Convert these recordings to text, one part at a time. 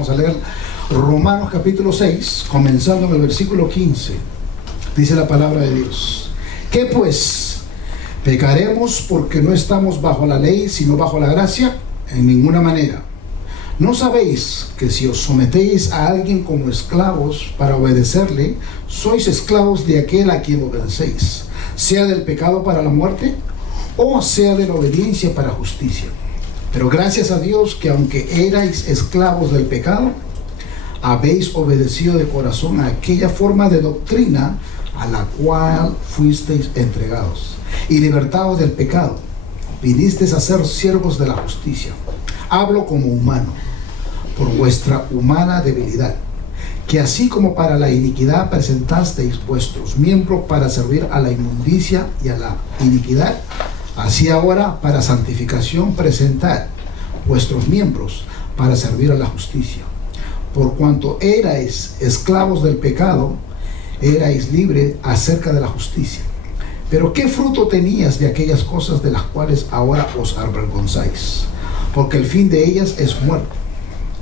Vamos a leer Romanos capítulo 6, comenzando en el versículo 15. Dice la palabra de Dios: ¿Qué pues? ¿Pecaremos porque no estamos bajo la ley, sino bajo la gracia? En ninguna manera. ¿No sabéis que si os sometéis a alguien como esclavos para obedecerle, sois esclavos de aquel a quien obedecéis, sea del pecado para la muerte, o sea de la obediencia para justicia? Pero gracias a Dios que aunque erais esclavos del pecado, habéis obedecido de corazón a aquella forma de doctrina a la cual fuisteis entregados, y libertados del pecado, vinisteis a ser siervos de la justicia. Hablo como humano, por vuestra humana debilidad, que así como para la iniquidad presentasteis vuestros miembros para servir a la inmundicia y a la iniquidad, así ahora para santificación presentad vuestros miembros para servir a la justicia. Por cuanto erais esclavos del pecado, erais libres acerca de la justicia. Pero ¿qué fruto tenías de aquellas cosas de las cuales ahora os avergonzáis? Porque el fin de ellas es muerte.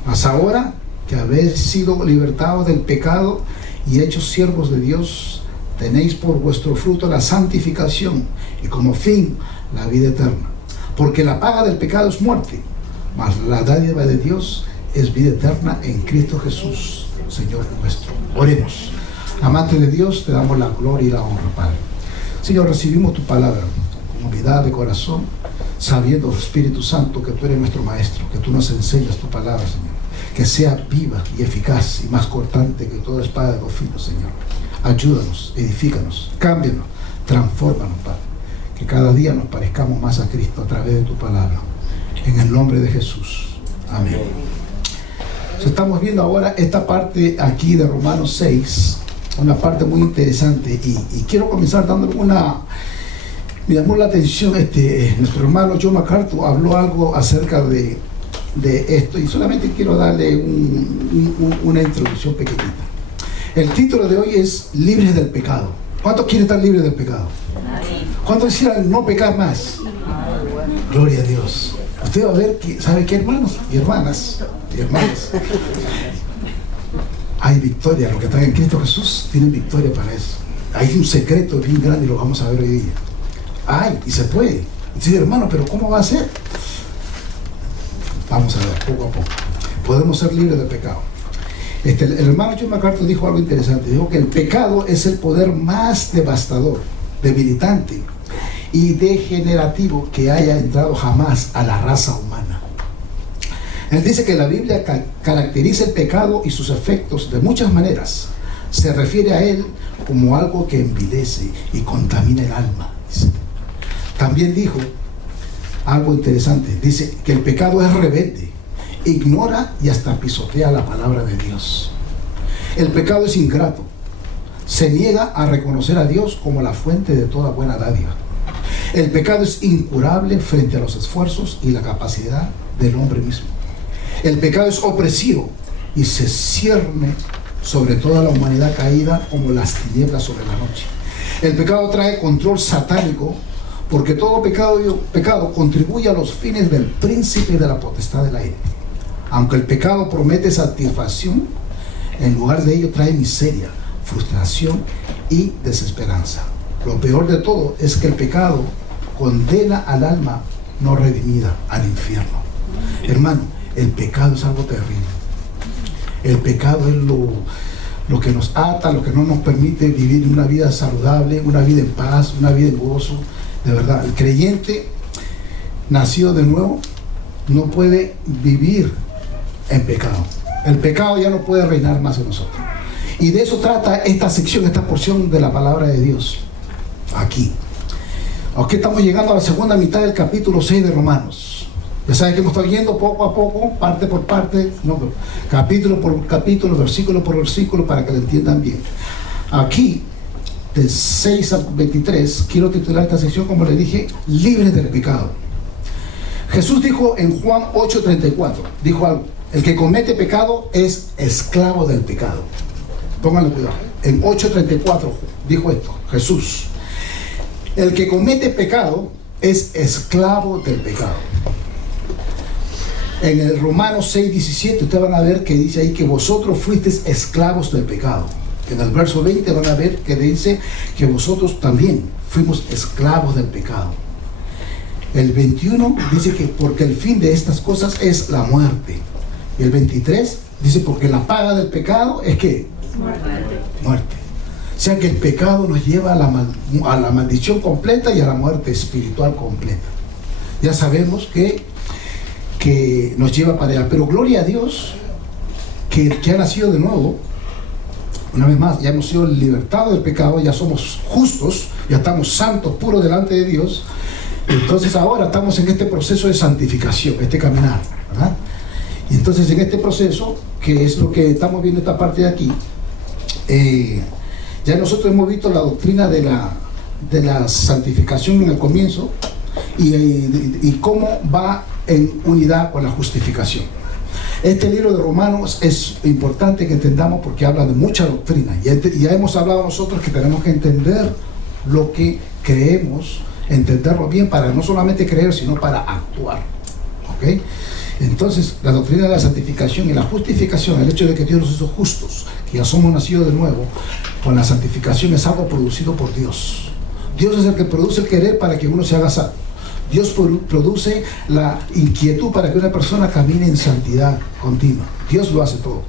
Mas ahora que habéis sido libertados del pecado y hechos siervos de Dios, tenéis por vuestro fruto la santificación y como fin la vida eterna. Porque la paga del pecado es muerte, mas la dádiva de Dios es vida eterna en Cristo Jesús, Señor nuestro. Oremos. Amante de Dios, te damos la gloria y la honra, Padre. Señor, recibimos tu palabra con humildad de corazón, sabiendo, Espíritu Santo, que tú eres nuestro Maestro, que tú nos enseñas tu palabra, Señor, que sea viva y eficaz y más cortante que toda espada de dos filos, Señor. Ayúdanos, edifícanos, cámbianos, transfórmanos, Padre, que cada día nos parezcamos más a Cristo a través de tu palabra. En el nombre de Jesús. Amén. Estamos viendo ahora esta parte aquí de Romanos 6, una parte muy interesante, y quiero comenzar dándole me llamó la atención, nuestro hermano John MacArthur habló algo acerca de esto, y solamente quiero darle una introducción pequeñita. El título de hoy es Libres del pecado. ¿Cuántos quieren estar libres del pecado? ¿Cuántos quisieran no pecar más? Gloria a Dios. Usted va a ver que, ¿sabe qué, hermanos y hermanas? Hay victoria. Los que están en Cristo Jesús tienen victoria para eso. Hay un secreto bien grande y lo vamos a ver hoy día. Hay, y se puede. Y dice, hermano, pero ¿cómo va a ser? Vamos a ver, poco a poco. Podemos ser libres del pecado. El hermano John MacArthur dijo algo interesante. Dijo que el pecado es el poder más devastador, debilitante y degenerativo que haya entrado jamás a la raza humana. Él dice que la Biblia caracteriza el pecado y sus efectos de muchas maneras. Se refiere a él como algo que envilece y contamina el alma. También dijo algo interesante. Dice que el pecado es rebelde, ignora y hasta pisotea la palabra de Dios. El pecado es ingrato, se niega a reconocer a Dios como la fuente de toda buena dádiva. El pecado es incurable frente a los esfuerzos y la capacidad del hombre mismo. El pecado es opresivo y se cierne sobre toda la humanidad caída como las tinieblas sobre la noche. El pecado trae control satánico, porque todo pecado contribuye a los fines del príncipe de la potestad del aire. Aunque el pecado promete satisfacción, en lugar de ello trae miseria, frustración y desesperanza. Lo peor de todo es que el pecado condena al alma no redimida al infierno. Hermano, el pecado es algo terrible. El pecado es lo que nos ata, lo que no nos permite vivir una vida saludable, una vida en paz, una vida en gozo. De verdad, el creyente nacido de nuevo no puede vivir en pecado. El pecado ya no puede reinar más en nosotros. Y de eso trata esta sección, esta porción de la palabra de Dios. Aquí. Aquí estamos llegando a la segunda mitad del capítulo 6 de Romanos. Ya saben que hemos estado viendo poco a poco, parte por parte, capítulo por capítulo, versículo por versículo, para que lo entiendan bien. Aquí, de 6 al 23, quiero titular esta sección, como le dije, libres del pecado. Jesús dijo en Juan 8:34, dijo algo: el que comete pecado es esclavo del pecado. Pónganle cuidado. En 8:34 dijo esto, Jesús: el que comete pecado es esclavo del pecado. En el Romanos 6:17 ustedes van a ver que dice ahí que vosotros fuisteis esclavos del pecado. En el verso 20 van a ver que dice que vosotros también fuimos esclavos del pecado. El 21 dice que porque el fin de estas cosas es la muerte. Y el 23 dice porque la paga del pecado es ¿qué? Muerte. O sea que el pecado nos lleva a la maldición completa y a la muerte espiritual completa. Ya sabemos que nos lleva para allá. Pero gloria a Dios que ha nacido de nuevo. Una vez más, ya hemos sido libertados del pecado, ya somos justos, ya estamos santos, puros delante de Dios. Entonces ahora estamos en este proceso de santificación, este caminar, ¿verdad? Y entonces en este proceso, que es lo que estamos viendo esta parte de aquí, ya nosotros hemos visto la doctrina de la santificación en el comienzo y cómo va en unidad con la justificación. Este libro de Romanos es importante que entendamos porque habla de mucha doctrina. Ya hemos hablado nosotros que tenemos que entender lo que creemos, entenderlo bien para no solamente creer, sino para actuar. ¿Ok? Entonces, la doctrina de la santificación y la justificación, el hecho de que Dios nos hizo justos, que ya somos nacidos de nuevo, con la santificación es algo producido por Dios. Dios es el que produce el querer para que uno se haga salvo. Dios produce la inquietud para que una persona camine en santidad continua. Dios lo hace todo.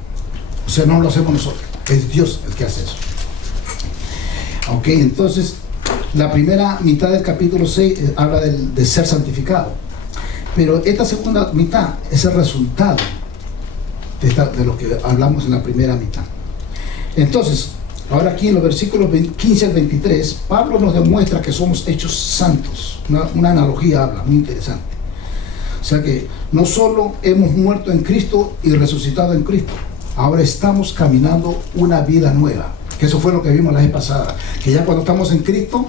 O sea, no lo hacemos nosotros. Es Dios el que hace eso. Ok, entonces, la primera mitad del capítulo 6 habla de ser santificado. Pero esta segunda mitad es el resultado de lo que hablamos en la primera mitad. Entonces, ahora aquí en los versículos 15 al 23, Pablo nos demuestra que somos hechos santos. Una analogía habla, muy interesante. O sea que no solo hemos muerto en Cristo y resucitado en Cristo, ahora estamos caminando una vida nueva. Que eso fue lo que vimos la vez pasada. Que ya cuando estamos en Cristo,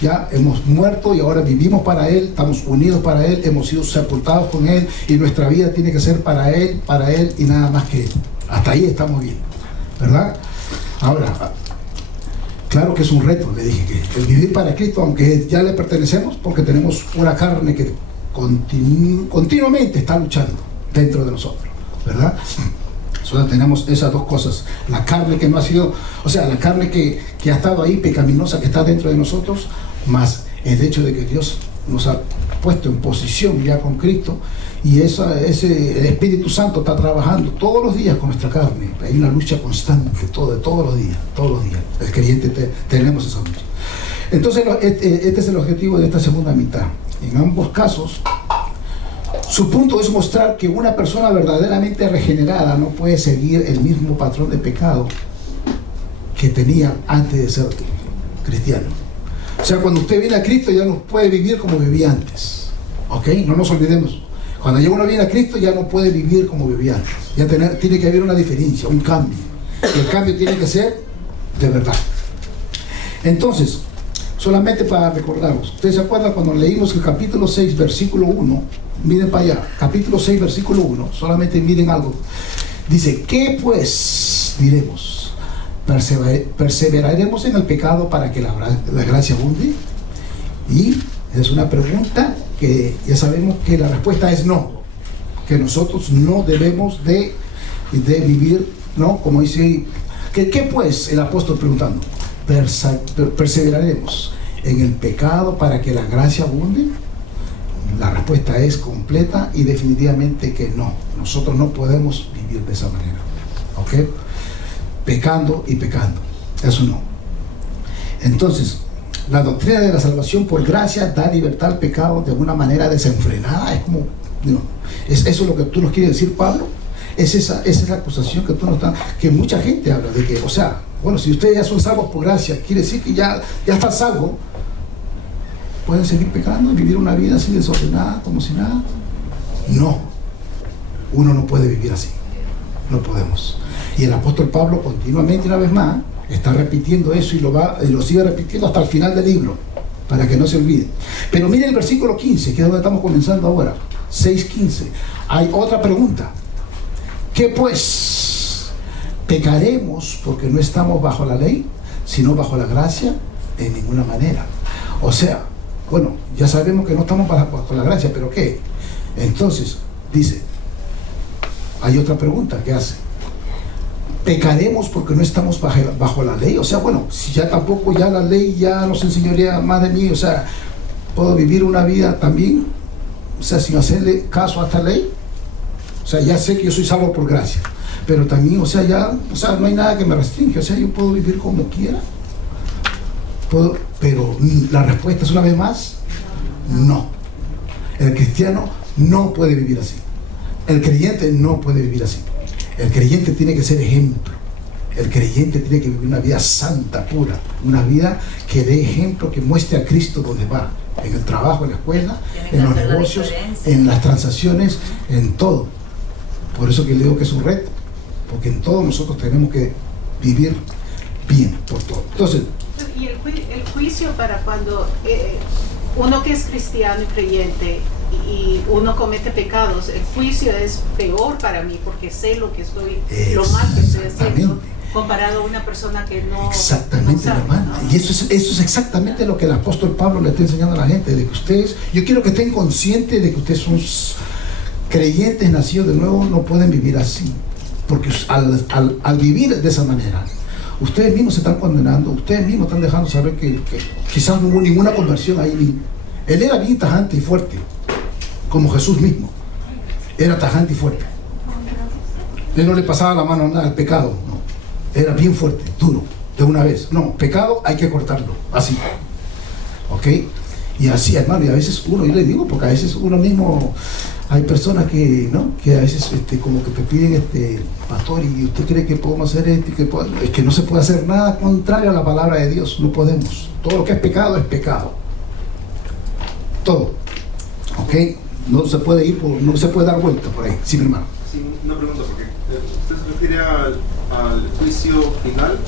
ya hemos muerto y ahora vivimos para Él, estamos unidos para Él, hemos sido sepultados con Él y nuestra vida tiene que ser para Él y nada más que Él. Hasta ahí estamos bien, ¿verdad? Ahora, claro que es un reto, le dije, que el vivir para Cristo, aunque ya le pertenecemos, porque tenemos una carne que continuamente está luchando dentro de nosotros, ¿verdad? Solo tenemos esas dos cosas, la carne que no ha sido, o sea, la carne que ha estado ahí, pecaminosa, que está dentro de nosotros, más el hecho de que Dios nos ha puesto en posición ya con Cristo, y el Espíritu Santo está trabajando todos los días con nuestra carne. Hay una lucha constante, todos los días. El creyente tenemos esa lucha. Entonces, este es el objetivo de esta segunda mitad. En ambos casos, su punto es mostrar que una persona verdaderamente regenerada no puede seguir el mismo patrón de pecado que tenía antes de ser cristiano. O sea, cuando usted viene a Cristo ya no puede vivir como vivía antes. ¿Ok? No nos olvidemos. Cuando uno viene a Cristo ya no puede vivir como vivía antes. Ya tiene que haber una diferencia, un cambio. Y el cambio tiene que ser de verdad. Entonces, solamente para recordaros, ¿ustedes se acuerdan cuando leímos el capítulo 6, versículo 1? Miren para allá, capítulo 6, versículo 1, solamente miren algo. Dice, ¿qué pues diremos? ¿Perseveraremos en el pecado para que la gracia abunde? Y es una pregunta que ya sabemos que la respuesta es no, que nosotros no debemos de vivir, ¿no? Como dice, ¿qué pues? El apóstol preguntando, ¿perseveraremos en el pecado para que la gracia abunde? La respuesta es completa y definitivamente que no. Nosotros no podemos vivir de esa manera, ¿ok? Pecando y pecando, eso no. Entonces, la doctrina de la salvación por gracia da libertad al pecado de una manera desenfrenada. Es como, no, eso es lo que tú nos quieres decir, Pablo. Esa es la acusación que tú nos estás, que mucha gente habla de que, o sea, bueno, si ustedes ya son salvos por gracia, quiere decir que ya están salvos. ¿Pueden seguir pecando y vivir una vida así desordenada, como si nada? No, uno no puede vivir así, no podemos. Y el apóstol Pablo continuamente, una vez más, está repitiendo eso y lo sigue repitiendo hasta el final del libro, para que no se olvide. Pero miren el versículo 15, que es donde estamos comenzando ahora, 6:15. Hay otra pregunta. ¿Qué pues? ¿Pecaremos porque no estamos bajo la ley, sino bajo la gracia? De ninguna manera. O sea, bueno, ya sabemos que no estamos bajo la gracia, pero ¿qué? Entonces, dice, hay otra pregunta que hace. ¿Pecaremos porque no estamos bajo la ley? O sea, bueno, si ya tampoco ya la ley ya no se enseñorea más de mí, o sea, ¿puedo vivir una vida también, o sea, sin hacerle caso a esta ley? O sea, ya sé que yo soy salvo por gracia, pero también, o sea, ya, o sea, no hay nada que me restringe, o sea, yo puedo vivir como quiera. Pero la respuesta es una vez más, no. El cristiano no puede vivir así. El creyente no puede vivir así. El creyente tiene que ser ejemplo. El creyente tiene que vivir una vida santa, pura, una vida que dé ejemplo, que muestre a Cristo donde va, en el trabajo, en la escuela, en los negocios, en las transacciones, en todo. Por eso que le digo que es un reto, porque en todo nosotros tenemos que vivir bien por todo. Entonces, y el juicio para cuando uno que es cristiano y creyente y uno comete pecados, el juicio es peor para mí porque sé lo que estoy, lo mal que estoy haciendo comparado a una persona que no. Exactamente, no sabe, hermano. ¿no? Y eso es exactamente lo que el apóstol Pablo le está enseñando a la gente, de que ustedes, yo quiero que estén conscientes de que ustedes son creyentes nacidos de nuevo, no pueden vivir así, porque al vivir de esa manera, ustedes mismos se están condenando, ustedes mismos están dejando saber que quizás no hubo ninguna conversión ahí. Él era bien tajante y fuerte, como Jesús mismo, era tajante y fuerte. Él no le pasaba la mano a nada al pecado, no. Era bien fuerte, duro, de una vez. No, pecado hay que cortarlo, así. ¿Ok? Y así, hermano, y a veces uno, yo le digo, porque a veces uno mismo, hay personas que, ¿no? Que a veces como que te piden, pastor, y usted cree que podemos hacer esto, y es que no se puede hacer nada contrario a la palabra de Dios, no podemos. Todo lo que es pecado, todo. ¿Ok? No se puede ir, no se puede dar vuelta por ahí. Sí, mi hermano. Sí, una pregunta, porque usted se refiere al juicio final,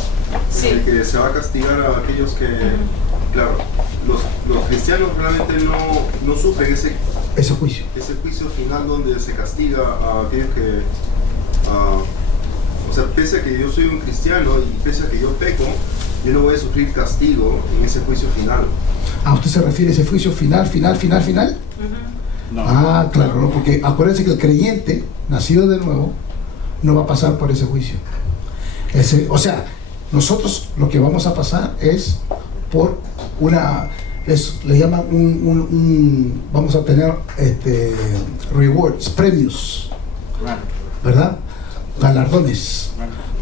Sí. en el que se va a castigar a aquellos que, claro, los cristianos realmente no sufren ese juicio. Ese juicio final donde se castiga a aquellos que, o sea, pese a que yo soy un cristiano y pese a que yo peco, yo no voy a sufrir castigo en ese juicio final. ¿A usted se refiere a ese juicio final? No. Ah, claro, ¿no? Porque acuérdense que el creyente, nacido de nuevo, no va a pasar por ese juicio. O sea, nosotros lo que vamos a pasar es por le llaman vamos a tener rewards, premios, ¿verdad? Galardones.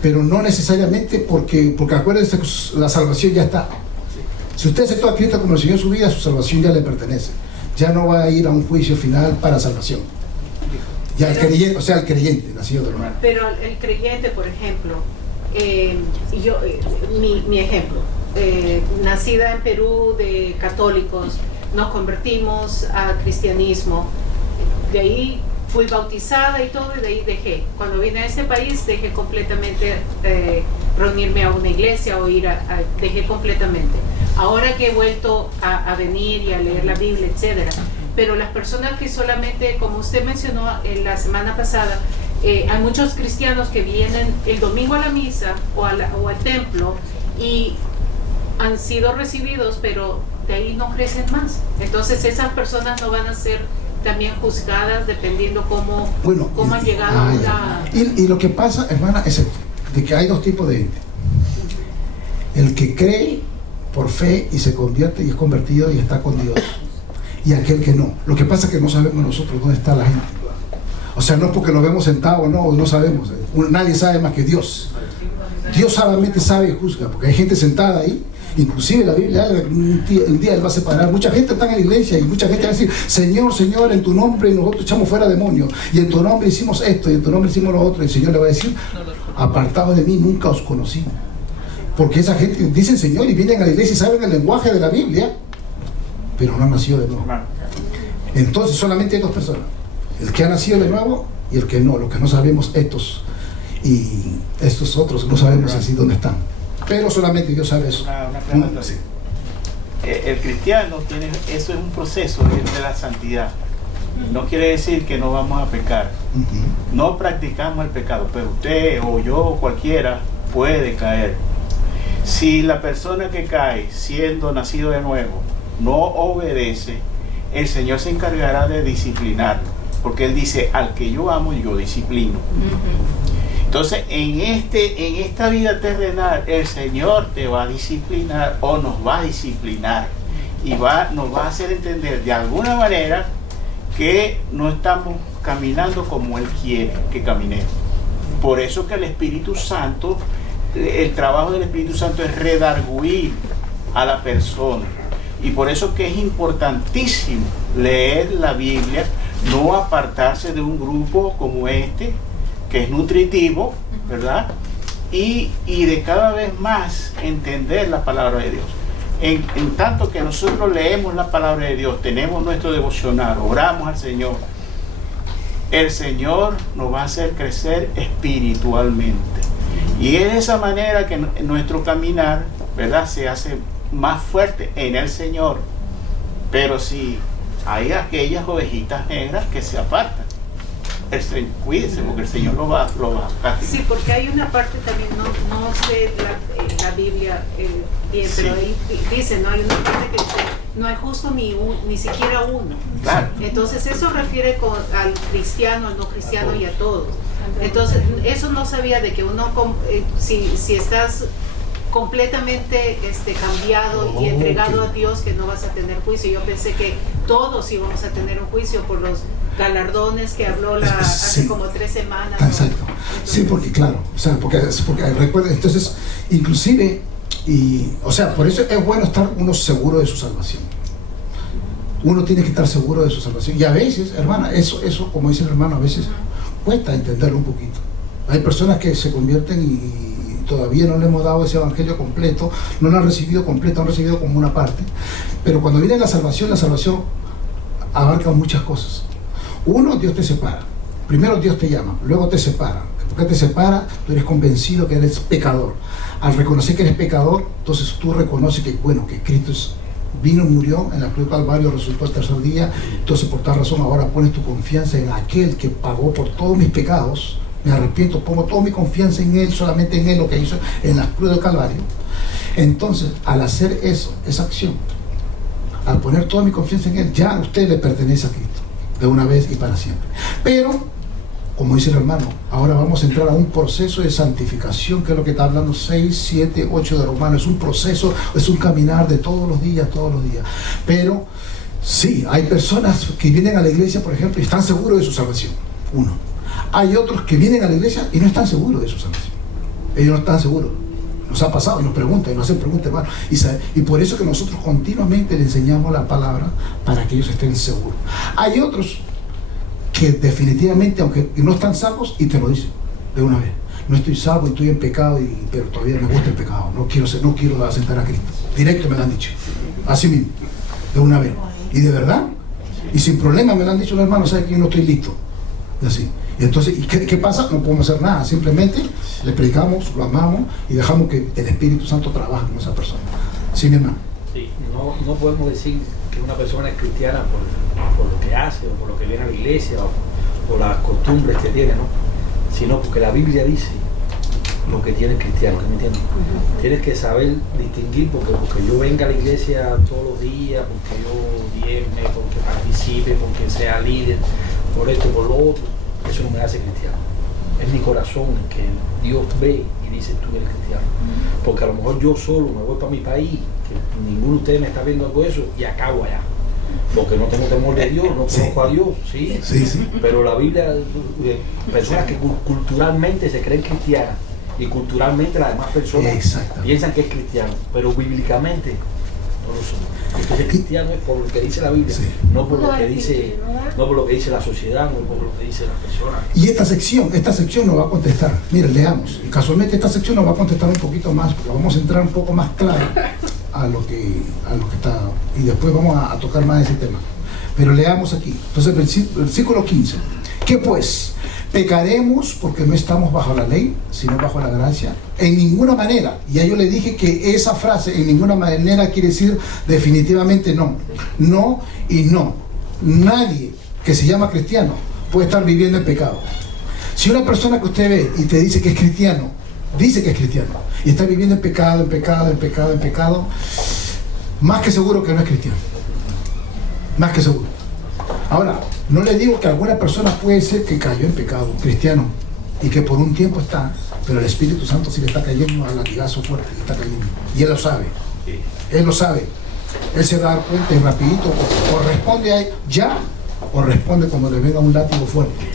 Pero no necesariamente porque acuérdense que la salvación ya está. Si usted aceptó a Cristo como el Señor de su vida, su salvación ya le pertenece. Ya no va a ir a un juicio final para salvación. Ya el creyente, nacido de nuevo. Pero el creyente, por ejemplo, mi ejemplo, nacida en Perú de católicos, nos convertimos a cristianismo, de ahí fui bautizada y todo, y de ahí dejé. Cuando vine a este país dejé completamente reunirme a una iglesia o dejé completamente. Ahora que he vuelto a venir y a leer la Biblia, etcétera, pero las personas que solamente, como usted mencionó la semana pasada, hay muchos cristianos que vienen el domingo a la misa o al templo y han sido recibidos, pero de ahí no crecen más. Entonces esas personas no van a ser también juzgadas dependiendo cómo han llegado a y lo que pasa, hermana, es de que hay dos tipos de gente: el que cree por fe y se convierte y es convertido y está con Dios, y aquel que no. Lo que pasa es que no sabemos nosotros dónde está la gente. O sea, no es porque lo vemos sentado o no sabemos. Nadie sabe más que Dios. Dios solamente sabe y juzga, porque hay gente sentada ahí. Inclusive la Biblia habla que un día Él va a separar. Mucha gente está en la iglesia y mucha gente va a decir: Señor, Señor, en tu nombre nosotros echamos fuera demonios, y en tu nombre hicimos esto, y en tu nombre hicimos lo otro. Y el Señor le va a decir: apartados de mí, nunca os conocí. Porque esa gente dice Señor y vienen a la iglesia y saben el lenguaje de la Biblia, pero no han nacido de nuevo. Entonces solamente hay dos personas: el que ha nacido de nuevo y el que no. Los que no sabemos, estos otros no sabemos así dónde están. Pero solamente Dios sabe eso. Una pregunta. Sí. El cristiano eso es un proceso de la santidad. No quiere decir que no vamos a pecar. No practicamos el pecado, pero usted o yo o cualquiera puede caer. Si la persona que cae siendo nacido de nuevo no obedece, el Señor se encargará de disciplinarlo. porque Él dice, al que yo amo, yo disciplino. Entonces, en esta vida terrenal, el Señor te va a disciplinar o nos va a disciplinar y nos va a hacer entender de alguna manera que no estamos caminando como Él quiere que caminemos. Por eso que el Espíritu Santo, el trabajo del Espíritu Santo es redarguir a la persona. Y por eso que es importantísimo leer la Biblia, no apartarse de un grupo como este, que es nutritivo, ¿verdad? Y de cada vez más entender la palabra de Dios. En tanto que nosotros leemos la palabra de Dios, tenemos nuestro devocional, oramos al Señor, el Señor nos va a hacer crecer espiritualmente. Y es de esa manera que nuestro caminar, ¿verdad?, se hace más fuerte en el Señor. Pero si hay aquellas ovejitas negras que se apartan, cuídense, porque el Señor lo va a castigar. Sí, porque hay una parte también, no sé la Biblia bien, pero ahí dice, no hay una parte que dice, no hay justo ni siquiera uno. Claro. Entonces eso refiere al cristiano, al no cristiano y a todos. Entonces eso no sabía de que uno, si estás completamente cambiado y entregado a Dios, que no vas a tener juicio. Yo pensé que todos íbamos a tener un juicio por los galardones que habló hace como 3 semanas. Exacto. Sí, porque claro, o sea, porque recuerda, entonces, inclusive, por eso es bueno estar uno seguro de su salvación. Uno tiene que estar seguro de su salvación. Y a veces, hermana, eso como dice el hermano, a veces cuesta entenderlo un poquito. Hay personas que se convierten y todavía no le hemos dado ese evangelio completo, no lo han recibido completo, han recibido como una parte. Pero cuando viene la salvación abarca muchas cosas. Uno, Dios te separa. Primero Dios te llama, luego te separa. Después que te separa, tú eres convencido que eres pecador. Al reconocer que eres pecador, entonces tú reconoces que Cristo vino y murió en la cruz del Calvario, resucitó al 3er día. Entonces, por tal razón, ahora pones tu confianza en aquel que pagó por todos mis pecados. Me arrepiento, pongo toda mi confianza en Él, solamente en Él, lo que hizo en la cruz del Calvario. Entonces, al hacer esa acción, al poner toda mi confianza en Él, ya a usted le pertenece a Cristo, de una vez y para siempre. Pero, como dice el hermano, ahora vamos a entrar a un proceso de santificación, que es lo que está hablando 6, 7, 8 de Romanos. Es un proceso, es un caminar de todos los días. Pero, sí, hay personas que vienen a la iglesia, por ejemplo, y están seguros de su salvación. Uno. Hay otros que vienen a la iglesia y no están seguros de su salvación. Ellos no están seguros. Nos ha pasado y nos preguntan, y nos hacen preguntas, hermano. Y por eso que nosotros continuamente le enseñamos la palabra para que ellos estén seguros. Hay otros que definitivamente, aunque no están salvos, y te lo dicen de una vez. No estoy salvo y estoy en pecado, pero todavía me gusta el pecado. No quiero aceptar a Cristo. Directo me lo han dicho. Así mismo, de una vez. Y de verdad, y sin problema me lo han dicho los hermanos, ¿sabes que yo no estoy listo? Y así. Y entonces, ¿qué pasa? No podemos hacer nada, simplemente le predicamos, lo amamos y dejamos que el Espíritu Santo trabaje con esa persona. ¿Sí, mi hermano? Sí, no podemos decir que una persona es cristiana por lo que hace o por lo que viene a la iglesia o por las costumbres que tiene, ¿no? Sino porque la Biblia dice lo que tiene el cristiano, ¿me entiendes? Tienes que saber distinguir, porque yo venga a la iglesia todos los días, porque yo diezme, porque participe, porque sea líder, por esto, por lo otro. Eso no me hace cristiano. Es mi corazón el que Dios ve y dice, tú eres cristiano. Porque a lo mejor yo solo me voy para mi país, que ninguno de ustedes me está viendo algo de eso, y acabo allá. Porque no tengo temor de Dios, no conozco a Dios, ¿sí? Sí. Pero la Biblia, personas que culturalmente se creen cristianas, y culturalmente las demás personas piensan que es cristiano, pero bíblicamente no lo son. Entonces cristiano es por lo que dice la Biblia, no por lo que dice la sociedad, no por lo que dice las personas. Y esta sección nos va a contestar. Miren, leamos. Y casualmente esta sección nos va a contestar un poquito más, porque vamos a entrar un poco más claro a lo que está, y después vamos a tocar más ese tema. Pero leamos aquí. Entonces, versículo 15. ¿Qué pues? ¿Pecaremos porque no estamos bajo la ley, sino bajo la gracia? En ninguna manera. Ya yo le dije que esa frase, en ninguna manera, quiere decir definitivamente no. No y no. Nadie que se llama cristiano puede estar viviendo en pecado. Si una persona que usted ve y te dice que es cristiano, y está viviendo en pecado, más que seguro que no es cristiano. Más que seguro. Ahora, No le digo que alguna persona puede ser que cayó en pecado, cristiano, y que por un tiempo está, pero el Espíritu Santo sí le está cayendo al latigazo fuerte, le está cayendo. Y él lo sabe. Él lo sabe. Él se da cuenta y rapidito, o responde ahí ya, o responde cuando le venga un látigo fuerte.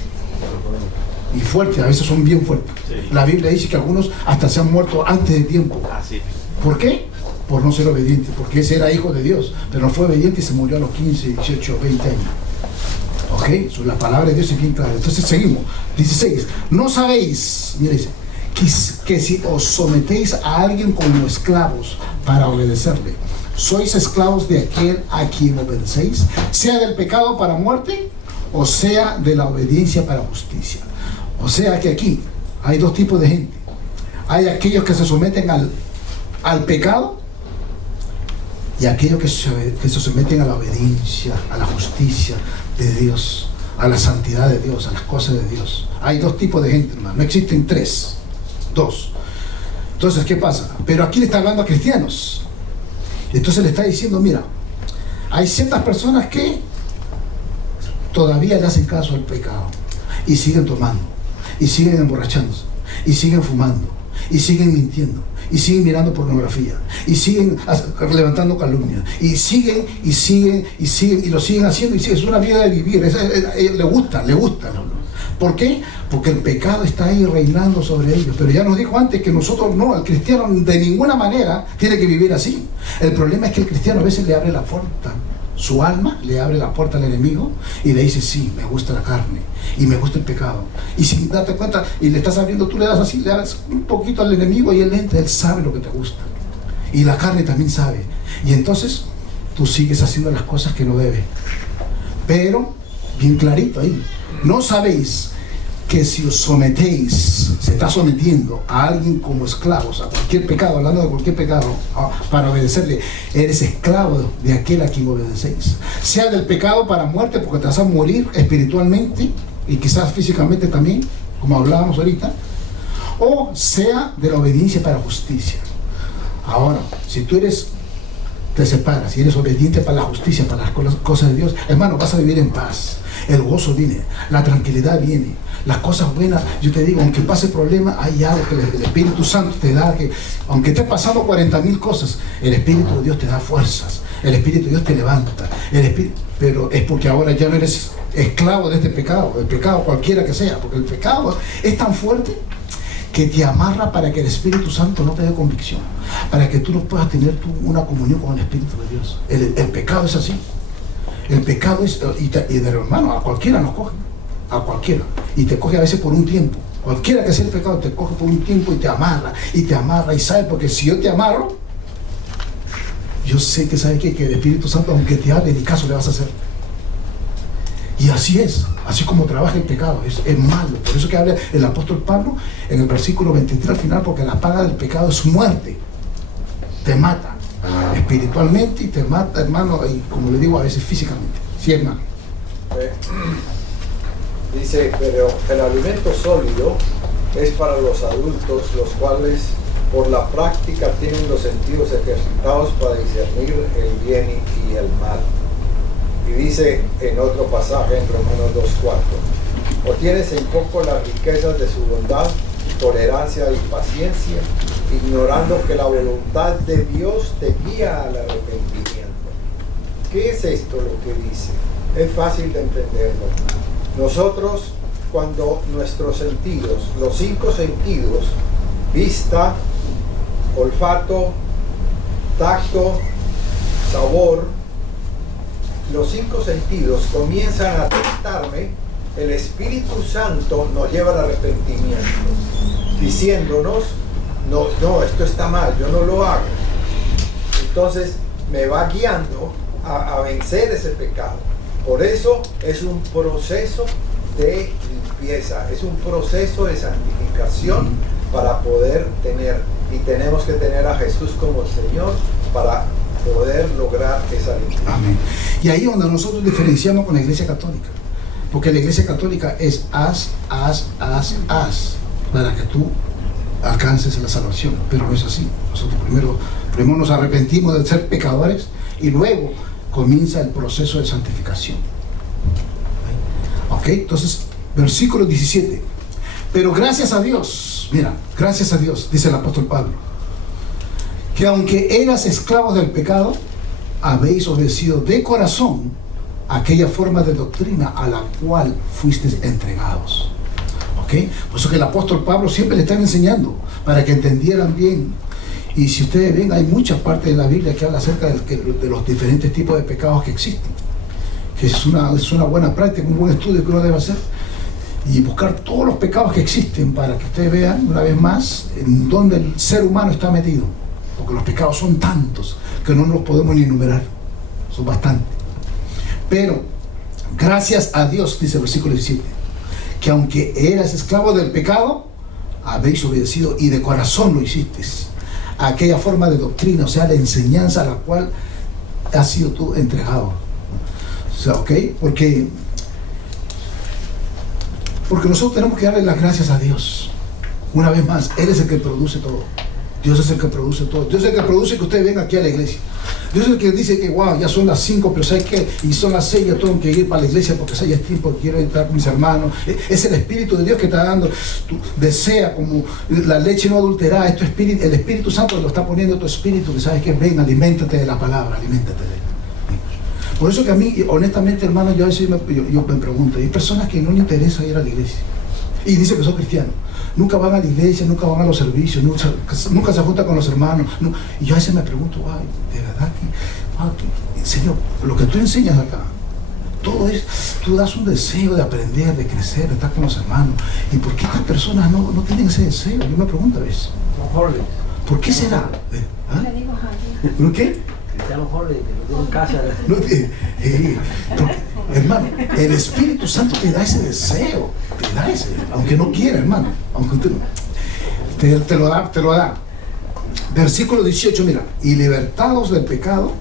Y fuerte, a veces son bien fuertes. Sí. La Biblia dice que algunos hasta se han muerto antes de tiempo. Así. ¿Por qué? Por no ser obediente, porque ese era hijo de Dios, pero no fue obediente y se murió a los 15, 18, 20 años. ¿Ok? So, la palabra de Dios es bien clara. Entonces seguimos. 16. No sabéis, mire, dice, que si os sometéis a alguien como esclavos para obedecerle, sois esclavos de aquel a quien obedecéis, sea del pecado para muerte o sea de la obediencia para justicia. O sea que aquí hay dos tipos de gente. Hay aquellos que se someten al pecado y aquellos que se someten a la obediencia, a la justicia de Dios, a la santidad de Dios, a las cosas de Dios. Hay dos tipos de gente, hermano. No existen tres, dos. Entonces, ¿qué pasa? Pero aquí le está hablando a cristianos. Entonces le está diciendo, mira, hay ciertas personas que todavía le hacen caso al pecado y siguen tomando, y siguen emborrachándose, y siguen fumando, y siguen mintiendo, y siguen mirando pornografía, y siguen levantando calumnias, y siguen, y lo siguen haciendo, y siguen. Es una vida de vivir, le gusta. ¿Por qué? Porque el pecado está ahí reinando sobre ellos. Pero ya nos dijo antes que nosotros no, el cristiano de ninguna manera tiene que vivir así. El problema es que el cristiano a veces le abre la puerta, su alma le abre la puerta al enemigo y le dice, sí, me gusta la carne y me gusta el pecado. Y sin darte cuenta, y le estás abriendo, tú le das así, le das un poquito al enemigo y él entra, él sabe lo que te gusta. Y la carne también sabe. Y entonces tú sigues haciendo las cosas que no debes. Pero, bien clarito ahí, no sabéis que si os sometéis, se está sometiendo a alguien como esclavos, a cualquier pecado, hablando de cualquier pecado, para obedecerle, eres esclavo de aquel a quien obedecéis. Sea del pecado para muerte, porque te vas a morir espiritualmente y quizás físicamente también, como hablábamos ahorita, o sea de la obediencia para justicia. Ahora, si tú te separas y eres obediente para la justicia, para las cosas de Dios, hermano, vas a vivir en paz. El gozo viene, la tranquilidad viene, las cosas buenas. Yo te digo, aunque pase problema, hay algo que el Espíritu Santo te da, que aunque estés pasando 40,000 cosas, el Espíritu de Dios te da fuerzas, el Espíritu de Dios te levanta, pero es porque ahora ya no eres esclavo de este pecado, el pecado cualquiera que sea, porque el pecado es tan fuerte que te amarra para que el Espíritu Santo no te dé convicción, para que tú no puedas tener una comunión con el Espíritu de Dios. El pecado es así. El pecado es, y de hermano, a cualquiera nos coge, a cualquiera, y te coge a veces por un tiempo. Cualquiera que sea el pecado te coge por un tiempo y te amarra, y sabe, porque si yo te amarro, yo sé que sabe que el Espíritu Santo, aunque te hable, ni caso le vas a hacer. Y así es, así como trabaja el pecado, es malo. Por eso que habla el apóstol Pablo en el versículo 23 al final, porque la paga del pecado es muerte, te mata espiritualmente y te mata, hermano, y como le digo, a veces físicamente. Sí, hermano. Dice, pero el alimento sólido es para los adultos, los cuales por la práctica tienen los sentidos ejercitados para discernir el bien y el mal. Y dice en otro pasaje, en Romanos 2:4, o tienes en poco las riquezas de su bondad, tolerancia y paciencia, ignorando que la voluntad de Dios te guía al arrepentimiento. ¿Qué es esto lo que dice? Es fácil de entenderlo. Nosotros, cuando nuestros sentidos, los 5 sentidos, vista, olfato, tacto, sabor, los 5 sentidos comienzan a tentarme, el Espíritu Santo nos lleva al arrepentimiento, diciéndonos, no, esto está mal, yo no lo hago. Entonces me va guiando a vencer ese pecado. Por eso es un proceso de limpieza, es un proceso de santificación para poder tener, y tenemos que tener a Jesús como Señor para poder lograr esa limpieza. Amén. Y ahí es donde nosotros diferenciamos con la Iglesia Católica, porque la Iglesia Católica es haz, para que tú alcances la salvación, pero no es así. Nosotros primero nos arrepentimos de ser pecadores y luego comienza el proceso de santificación. Ok, entonces, versículo 17. Pero gracias a Dios, mira, gracias a Dios, dice el apóstol Pablo, que aunque eras esclavos del pecado, habéis obedecido de corazón aquella forma de doctrina a la cual fuisteis entregados. ¿Ok? Por eso que el apóstol Pablo siempre le está enseñando, para que entendieran bien. Y si ustedes ven, hay muchas partes de la Biblia que habla acerca de los diferentes tipos de pecados que existen. Que es una buena práctica, un buen estudio que uno debe hacer. Y buscar todos los pecados que existen para que ustedes vean, una vez más, en donde el ser humano está metido. Porque los pecados son tantos que no los podemos ni enumerar. Son bastantes. Pero, gracias a Dios, dice el versículo 17, que aunque eras esclavo del pecado, habéis obedecido y de corazón lo hicisteis a aquella forma de doctrina, o sea, la enseñanza a la cual has sido tú entregado. O sea, ¿ok? Porque nosotros tenemos que darle las gracias a Dios. Una vez más, Él es el que produce todo. Dios es el que produce todo. Dios es el que produce que ustedes vengan aquí a la iglesia. Dios es el que dice que, wow, ya son las 5, pero ¿sabes qué? Y son las 6, ya tengo que ir para la iglesia porque ya es tiempo, quiero estar con mis hermanos. Es el Espíritu de Dios que está dando. Tú desea como la leche no adulterada. Es tu espíritu, el Espíritu Santo lo está poniendo en tu espíritu, que sabes que ven, aliméntate de la palabra, aliméntate de él. Por eso que a mí, honestamente, hermano, yo a veces yo me pregunto, hay personas que no les interesa ir a la iglesia y dicen que son cristianos, nunca van a la iglesia, nunca van a los servicios, nunca se juntan con los hermanos, y yo a veces me pregunto, ay, de verdad que Señor, lo que tú enseñas acá, todo es, tú das un deseo de aprender, de crecer, de estar con los hermanos, y ¿por qué estas personas no tienen ese deseo? Yo me pregunto a veces, ¿por qué será? ¿Por qué? Cristiano Jorge, que no tiene casa. Hermano, el Espíritu Santo te da ese deseo, aunque no quiera, hermano, aunque usted te lo da. Versículo 18, mira, y libertados del pecado,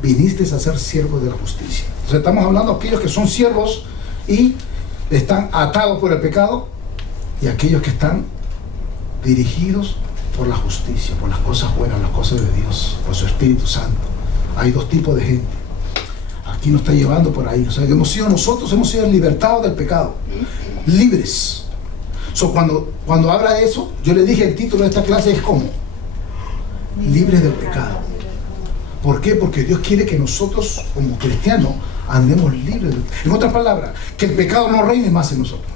vinisteis a ser siervos de la justicia. O sea, estamos hablando de aquellos que son siervos y están atados por el pecado, y aquellos que están dirigidos por la justicia, por las cosas buenas, las cosas de Dios, por su Espíritu Santo. Hay dos tipos de gente. Aquí nos está llevando por ahí. O sea, que nosotros hemos sido libertados del pecado, libres. So, cuando habla de eso, yo le dije, el título de esta clase es ¿cómo? Libres del pecado. ¿Por qué? Porque Dios quiere que nosotros, como cristianos, andemos libres. En otras palabras, que el pecado no reine más en nosotros,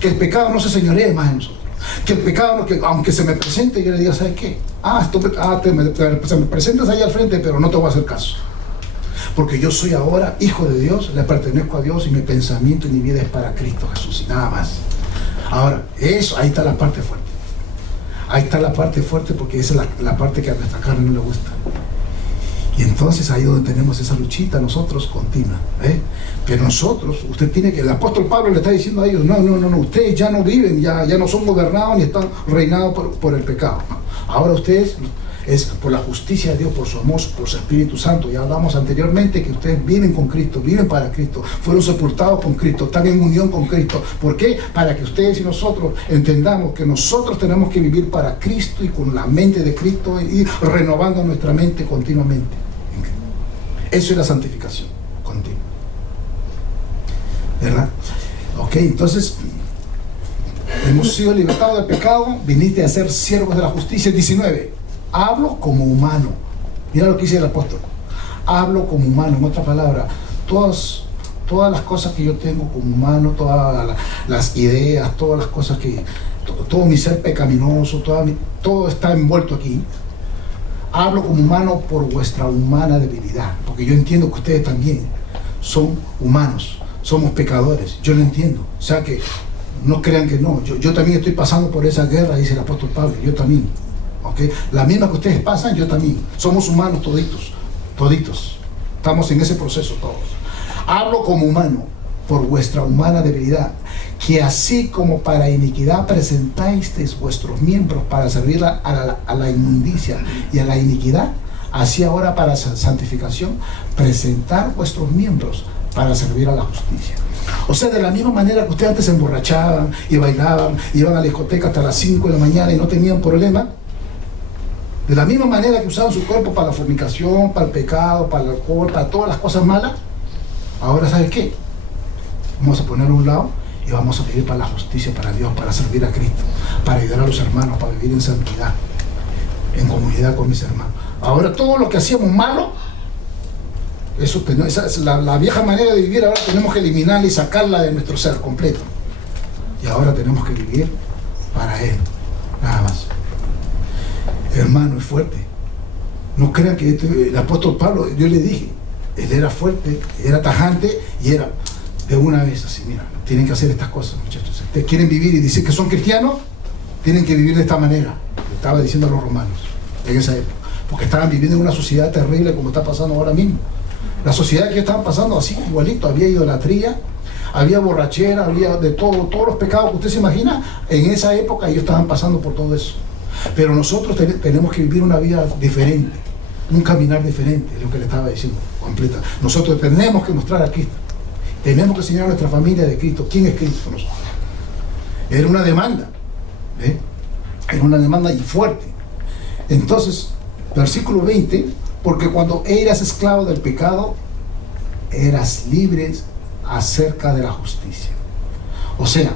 que el pecado no se señoree más en nosotros, que el pecado, que aunque se me presente, yo le diga, ¿sabes qué? Se me presentas ahí al frente, pero no te voy a hacer caso, porque yo soy ahora hijo de Dios, le pertenezco a Dios y mi pensamiento y mi vida es para Cristo Jesús y nada más. Ahora, eso, ahí está la parte fuerte. Ahí está la parte fuerte, porque esa es la parte que a nuestra carne no le gusta. Y entonces ahí donde tenemos esa luchita nosotros continua, pero nosotros, usted tiene que, el apóstol Pablo le está diciendo a ellos, no, ustedes ya no viven, ya no son gobernados ni están reinados por el pecado. Ahora ustedes es por la justicia de Dios, por su amor, por su Espíritu Santo. Ya hablamos anteriormente que ustedes viven con Cristo, viven para Cristo, fueron sepultados con Cristo, están en unión con Cristo. ¿Por qué? Para que ustedes y nosotros entendamos que nosotros tenemos que vivir para Cristo y con la mente de Cristo y renovando nuestra mente continuamente. Eso es la santificación continua, ¿verdad? Ok, entonces hemos sido libertados del pecado, viniste a ser siervos de la justicia. 19, hablo como humano. Mira lo que dice el apóstol, hablo como humano. En otra palabra, todas las cosas que yo tengo como humano, todas las ideas, todas las cosas que, todo mi ser pecaminoso, todo está envuelto aquí. Hablo como humano por vuestra humana debilidad, porque yo entiendo que ustedes también son humanos, somos pecadores, yo lo entiendo. O sea que no crean que no, yo también estoy pasando por esa guerra, dice el apóstol Pablo, yo también, ¿okay? La misma que ustedes pasan, yo también. Somos humanos toditos, estamos en ese proceso todos. Hablo como humano por vuestra humana debilidad, que así como para iniquidad presentasteis vuestros miembros para servir a la inmundicia y a la iniquidad, así ahora para santificación presentar vuestros miembros para servir a la justicia. O sea, de la misma manera que ustedes antes se emborrachaban y bailaban, iban a la discoteca hasta las 5 de la mañana y no tenían problema, de la misma manera que usaban su cuerpo para la fornicación, para el pecado, para el alcohol, para todas las cosas malas, ahora ¿sabes qué? vamos a ponerlo a un lado y vamos a vivir para la justicia, para Dios, para servir a Cristo, para ayudar a los hermanos, para vivir en santidad, en comunidad con mis hermanos. Ahora todo lo que hacíamos malo, esa es la vieja manera de vivir, ahora tenemos que eliminarla y sacarla de nuestro ser completo. Y ahora tenemos que vivir para Él, nada más. Hermano, es fuerte. No crean que el apóstol Pablo, yo le dije, él era fuerte, era tajante y era de una vez así, mira, tienen que hacer estas cosas, muchachos. Si ustedes quieren vivir y dicen que son cristianos, tienen que vivir de esta manera. Le estaba diciendo a los romanos en esa época, porque estaban viviendo en una sociedad terrible como está pasando ahora mismo. La sociedad que estaban pasando así igualito, había idolatría, había borrachera, había de todo, todos los pecados que usted se imagina, en esa época ellos estaban pasando por todo eso. Pero nosotros tenemos que vivir una vida diferente, un caminar diferente, es lo que le estaba diciendo, completa. Nosotros tenemos que mostrar a Cristo, tenemos que enseñar a nuestra familia de Cristo. ¿Quién es Cristo? Nosotros. Era una demanda, ¿eh? Era una demanda y fuerte. Entonces, versículo 20, porque cuando eras esclavo del pecado, eras libre acerca de la justicia. O sea,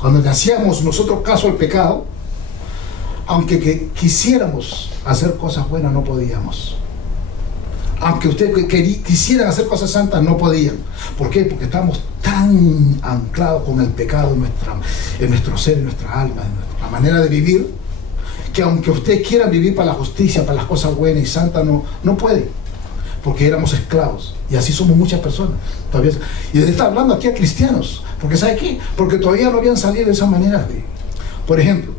cuando le hacíamos nosotros caso al pecado, aunque quisiéramos hacer cosas buenas, no podíamos. Aunque ustedes quisieran hacer cosas santas, no podían. ¿Por qué? Porque estamos tan anclados con el pecado en nuestro ser, en nuestra alma, en nuestra manera de vivir, que aunque ustedes quieran vivir para la justicia, para las cosas buenas y santas, no pueden, porque éramos esclavos. Y así somos muchas personas todavía. Y él está hablando aquí a cristianos, porque ¿sabe qué? Porque todavía no habían salido de esa manera por ejemplo,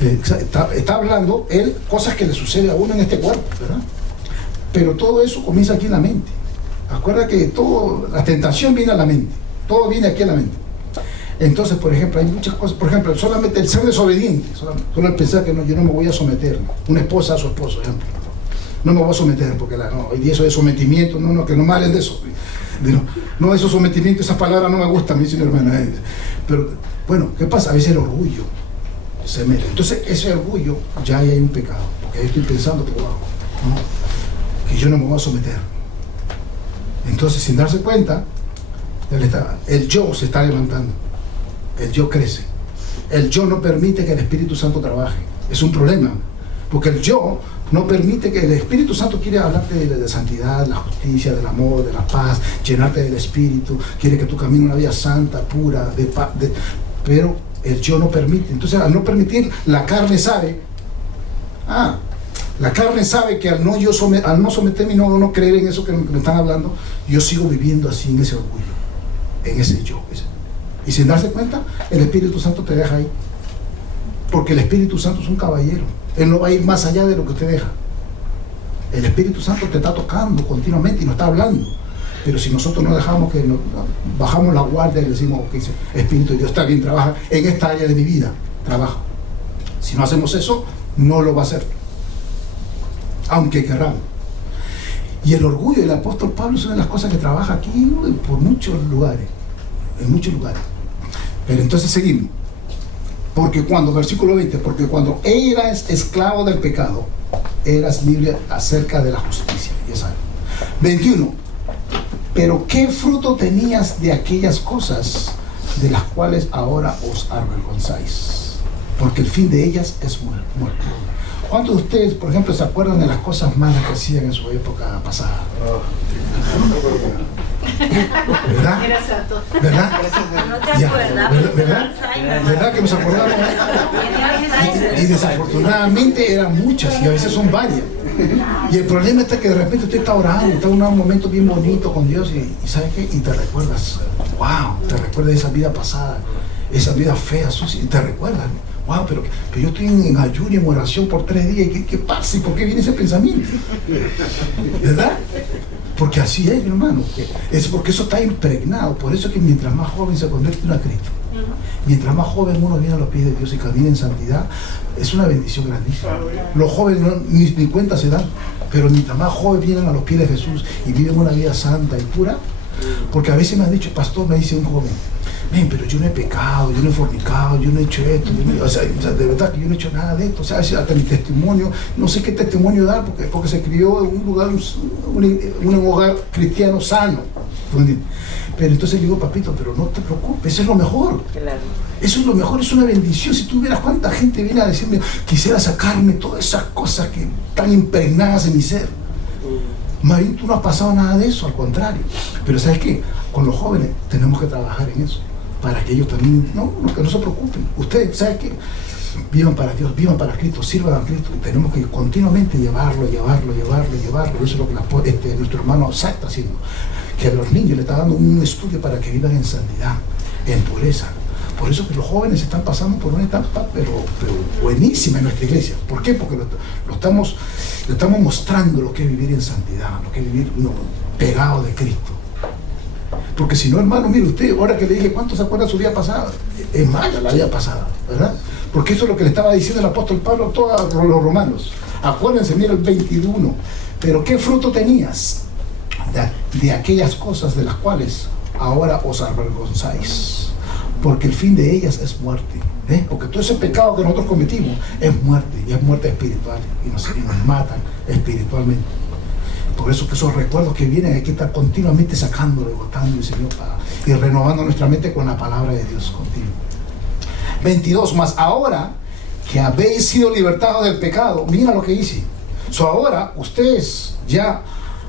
está hablando él cosas que le sucede a uno en este cuerpo, ¿verdad? Pero todo eso comienza aquí en la mente. Acuerda que la tentación viene a la mente, todo viene aquí a la mente. Entonces, por ejemplo, hay muchas cosas, por ejemplo, solamente el ser desobediente, solo el pensar que yo no me voy a someter, una esposa a su esposo, por ejemplo, no me voy a someter, porque y eso de sometimiento, que no me hablen de eso, no, esos sometimientos, esas palabras no me gustan, me dice mi hermana, pero bueno, ¿qué pasa? A veces el orgullo se mete, entonces ese orgullo ya hay un pecado, porque ahí estoy pensando que que yo no me voy a someter. Entonces, sin darse cuenta, el yo se está levantando. El yo crece. El yo no permite que el Espíritu Santo trabaje. Es un problema, porque el yo no permite que el Espíritu Santo quiere hablarte de santidad, la justicia, del amor, de la paz, llenarte del Espíritu, quiere que tú camines una vida santa, pura, de paz, pero el yo no permite. Entonces, al no permitir, la carne sabe, que al no someterme y no creer en eso que me están hablando, yo sigo viviendo así en ese orgullo, en ese yo. Y sin darse cuenta, el Espíritu Santo te deja ahí. Porque el Espíritu Santo es un caballero. Él no va a ir más allá de lo que usted deja. El Espíritu Santo te está tocando continuamente y nos está hablando. Pero si nosotros no dejamos bajamos la guardia y le decimos, Espíritu de Dios, está bien, trabaja en esta área de mi vida, trabaja. Si no hacemos eso, no lo va a hacer. Aunque querramos. Y el orgullo del apóstol Pablo es una de las cosas que trabaja aquí por muchos lugares. En muchos lugares. Pero entonces seguimos. Versículo 20, porque cuando eras esclavo del pecado, eras libre acerca de la justicia. Ya saben. 21. Pero ¿qué fruto tenías de aquellas cosas de las cuales ahora os avergonzáis? Porque el fin de ellas es muerte. ¿Cuántos de ustedes, por ejemplo, se acuerdan de las cosas malas que hacían en su época pasada? ¿Verdad? Era santo. ¿Verdad? No te acuerdas. ¿Verdad que nos acordamos? Y desafortunadamente eran muchas y a veces son varias. Y el problema está que de repente usted está orando, está en un momento bien bonito con Dios y ¿sabe qué? Y te recuerdas, te recuerdas de esa vida pasada, esa vida fea, sucia, y te recuerdas, pero yo estoy en ayuno y en oración por 3 días, ¿qué pasa? ¿Y por qué viene ese pensamiento? ¿Verdad? Porque así es, mi hermano. Es porque eso está impregnado. Por eso es que mientras más joven se convierte uno a Cristo, mientras más joven uno viene a los pies de Dios y camina en santidad, es una bendición grandísima. Los jóvenes ni cuenta se dan, pero mientras más jóvenes vienen a los pies de Jesús y viven una vida santa y pura, porque a veces me han dicho, pastor, me dice un joven, pero yo no he pecado, yo no he fornicado, yo no he hecho esto, de verdad que yo no he hecho nada de esto, hasta mi testimonio, no sé qué testimonio dar, porque se crió en un lugar, un hogar cristiano sano, Pero entonces le digo, papito, pero no te preocupes, eso es lo mejor. Claro. Eso es lo mejor, es una bendición. Si tú vieras cuánta gente viene a decirme, quisiera sacarme todas esas cosas que están impregnadas en mi ser. Más bien tú no has pasado nada de eso, al contrario. Pero ¿sabes qué? Con los jóvenes tenemos que trabajar en eso, para que ellos también, que no se preocupen. Ustedes, ¿saben qué? Vivan para Dios, vivan para Cristo, sirvan a Cristo. Y tenemos que continuamente llevarlo. Eso es lo que nuestro hermano Zach está haciendo. Que a los niños le está dando un estudio para que vivan en santidad, en pureza. Por eso que los jóvenes están pasando por una etapa, pero buenísima en nuestra iglesia. ¿Por qué? Porque lo estamos mostrando lo que es vivir en santidad, lo que es vivir pegado de Cristo. Porque si no, hermano, mire usted, ahora que le dije, ¿cuánto se acuerda de su vida pasada? Es mala la vida pasada, ¿verdad? Porque eso es lo que le estaba diciendo el apóstol Pablo a todos los romanos. Acuérdense, mira el 21. Pero ¿qué fruto tenías de aquellas cosas de las cuales ahora os avergonzáis? Porque el fin de ellas es muerte. Porque todo ese pecado que nosotros cometimos es muerte, y es muerte espiritual, y nos matan espiritualmente. Por eso que esos recuerdos que vienen hay que estar continuamente sacándolo y botando, Señor, y renovando nuestra mente con la palabra de Dios continuo. 22, más ahora que habéis sido libertados del pecado, mira lo que dice. Ahora ustedes ya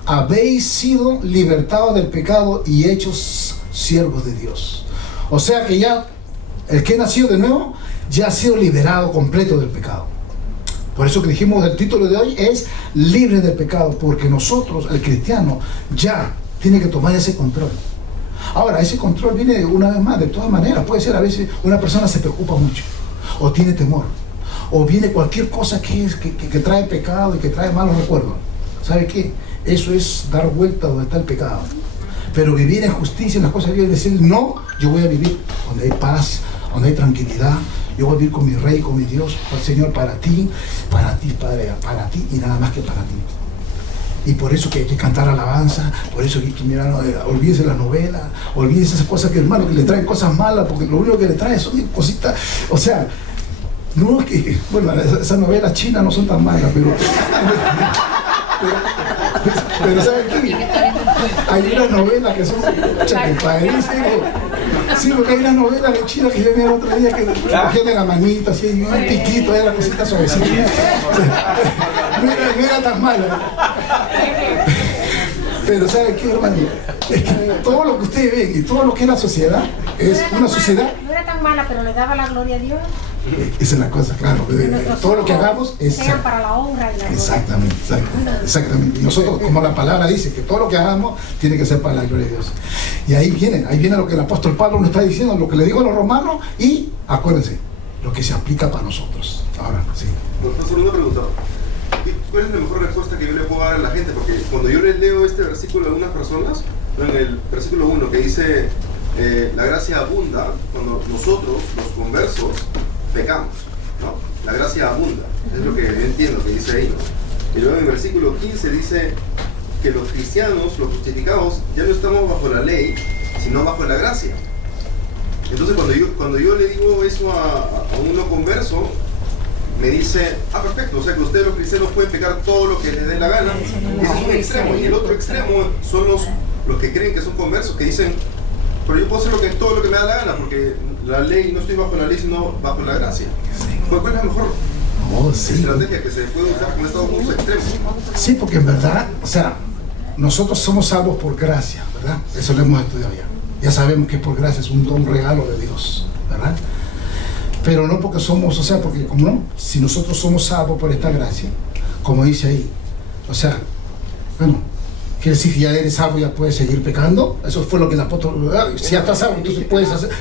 habéis sido libertados del pecado y hechos siervos de Dios. O sea que ya el que nació de nuevo ya ha sido liberado completo del pecado. Por eso que dijimos, el título de hoy es libre del pecado, porque nosotros, el cristiano, ya tiene que tomar ese control. Ahora, ese control viene una vez más, de todas maneras. Puede ser a veces una persona se preocupa mucho, o tiene temor, o viene cualquier cosa que trae pecado y que trae malos recuerdos. ¿Sabe qué? Eso es dar vuelta donde está el pecado. Pero vivir en justicia, en las cosas de Dios, decir, no, yo voy a vivir donde hay paz, donde hay tranquilidad. Yo voy a vivir con mi Rey, con mi Dios, con el Señor, para ti, Padre, para ti y nada más que para ti. Y por eso que hay que cantar alabanza, por eso que hay que mirar, olvídese las novelas, olvídese esas cosas que, hermano, que le traen cosas malas, porque lo único que le traen son cositas, o sea, no es que, bueno, esas novelas chinas no son tan malas, pero ¿saben qué? Hay unas novelas que son padrísimas. Sí, porque hay unas novelas de China que yo vi el otro día que cogían de la manita, así, un piquito, era cosita suavecita. No era tan mala. Pero ¿saben qué, hermano? Es que todo lo que ustedes ven y todo lo que es la sociedad es una sociedad. No era tan mala, pero le daba la gloria a Dios. Esa es la cosa, claro. Todo lo que hagamos es sean para la honra y la gloria. Exactamente. Y nosotros, como la palabra dice, que todo lo que hagamos tiene que ser para la gloria de Dios. Y ahí viene lo que el apóstol Pablo nos está diciendo, lo que le digo a los romanos, y acuérdense, lo que se aplica para nosotros. Ahora, sí. Profesor, una pregunta. ¿Cuál es la mejor respuesta que yo le puedo dar a la gente? Porque cuando yo les leo este versículo a algunas personas, en el versículo 1 que dice, la gracia abunda, cuando nosotros, los conversos, pecamos, ¿no? La gracia abunda, es lo que yo entiendo que dice ahí, ¿no? Y luego en el versículo 15 dice que los cristianos, los justificados, ya no estamos bajo la ley, sino bajo la gracia. Entonces cuando yo le digo eso a un no converso, me dice, perfecto, o sea que ustedes los cristianos pueden pecar todo lo que les dé la gana. Ese es un extremo, y el otro extremo son los que creen que son conversos, que dicen, pero yo puedo hacer todo lo que me da la gana, porque la ley, no estoy bajo la ley, sino bajo la gracia. ¿Cuál es la mejor estrategia que se puede usar con estos dos extremos? Sí, porque en verdad, o sea, nosotros somos salvos por gracia, ¿verdad? Eso lo hemos estudiado ya. Ya sabemos que por gracia es un don, regalo de Dios, ¿verdad? Pero no porque somos, o sea, porque como no, si nosotros somos salvos por esta gracia, como dice ahí, o sea, bueno, quiere decir que ya eres salvo, ya puedes seguir pecando. Eso fue lo que el apóstol, si ya estás salvo, entonces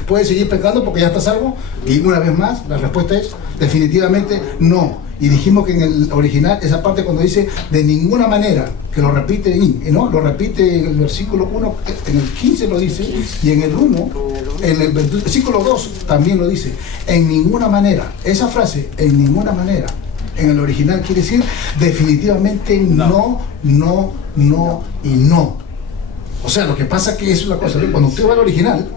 puedes seguir pecando porque ya estás salvo. Y una vez más, la respuesta es definitivamente no. Y dijimos que en el original, esa parte cuando dice de ninguna manera, que lo repite, ¿no? Lo repite en el versículo 1, en el 15 lo dice, y en el 1, en el versículo 2 también lo dice, en ninguna manera. Esa frase, en ninguna manera, en el original quiere decir definitivamente no y no. O sea, lo que pasa que es una cosa, ¿no? Cuando usted va al original,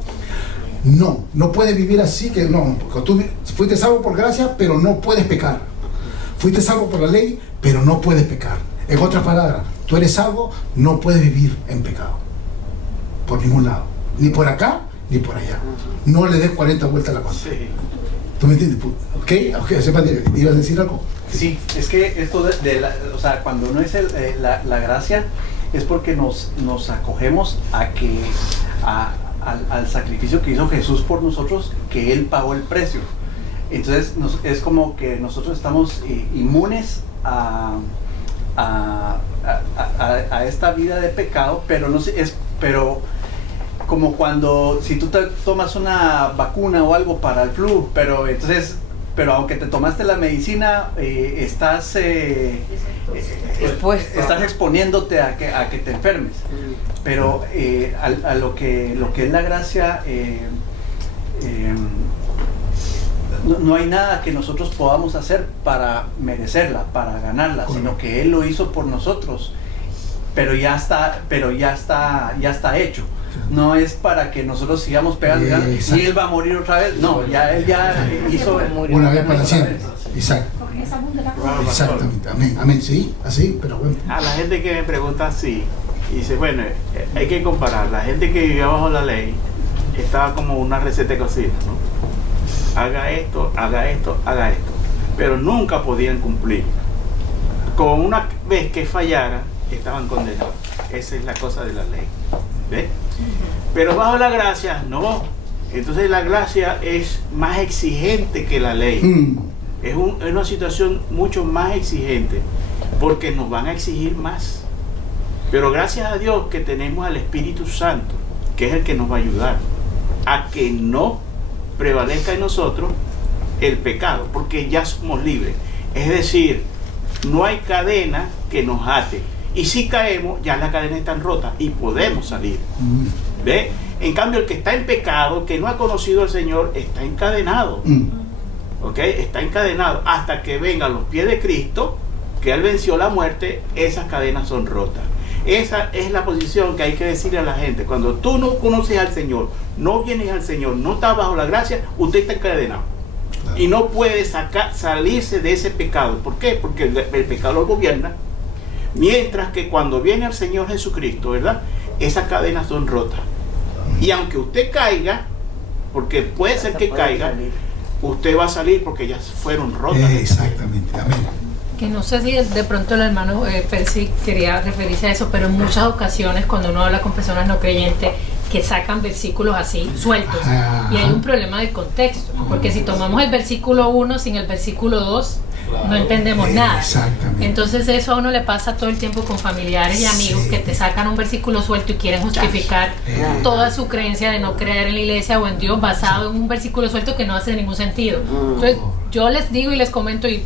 no puedes vivir así, que no, porque tú fuiste salvo por gracia, pero no puedes pecar. Fuiste salvo por la ley, pero no puedes pecar. En otras palabras, tú eres salvo, no puedes vivir en pecado, por ningún lado. ni por acá ni por allá. No le des 40 vueltas a la pata. Sí. ¿Tú me entiendes? Ok, sepa, ¿ibas a decir algo? Sí, es que esto o sea, cuando no es la gracia, es porque nos acogemos al sacrificio que hizo Jesús por nosotros, que Él pagó el precio. Entonces es como que nosotros estamos inmunes a esta vida de pecado, pero no sé, pero como cuando si tú te tomas una vacuna o algo para el flu, pero aunque te tomaste la medicina, estás exponiéndote a que te enfermes. Pero a lo que es la gracia, no hay nada que nosotros podamos hacer para merecerla, para ganarla, sino que Él lo hizo por nosotros, pero ya está hecho. No es para que nosotros sigamos pegando y Él va a morir otra vez. No, Él ya hizo una vez para siempre. Exacto. Exactamente. Amén. Sí, así, pero bueno. A la gente que me pregunta así, y dice, bueno, hay que comparar. La gente que vivía bajo la ley estaba como una receta de cocina, ¿no? Haga esto, haga esto, haga esto. Pero nunca podían cumplir. Con una vez que fallara, estaban condenados. Esa es la cosa de la ley. ¿Ves? Pero bajo la gracia, no. Entonces la gracia es más exigente que la ley. Es una situación mucho más exigente, porque nos van a exigir más. Pero gracias a Dios que tenemos al Espíritu Santo, que es el que nos va a ayudar a que no prevalezca en nosotros el pecado, porque ya somos libres. Es decir, no hay cadena que nos ate. Y si caemos, ya la cadena está rota y podemos salir. ¿Ve? En cambio, el que está en pecado, que no ha conocido al Señor, está encadenado. ¿Ok? Está encadenado hasta que vengan los pies de Cristo, que Él venció la muerte. Esas cadenas son rotas. Esa es la posición que hay que decirle a la gente. Cuando tú no conoces al Señor, no vienes al Señor, no estás bajo la gracia, usted está encadenado. Y no puede salirse de ese pecado. ¿Por qué? Porque el pecado lo gobierna. Mientras que cuando viene el Señor Jesucristo, ¿verdad? Esas cadenas son rotas. Y aunque usted caiga, porque puede ser que caiga, usted va a salir porque ya fueron rotas. Exactamente, amén. Que no sé si de pronto el hermano Percy quería referirse a eso, pero en muchas ocasiones cuando uno habla con personas no creyentes que sacan versículos así sueltos, y hay un problema de contexto, porque si tomamos el versículo 1 sin el versículo 2, no entendemos nada. Entonces eso a uno le pasa todo el tiempo con familiares y amigos que te sacan un versículo suelto y quieren justificar toda su creencia de no creer en la iglesia o en Dios basado en un versículo suelto que no hace ningún sentido. Entonces yo les digo y les comento, y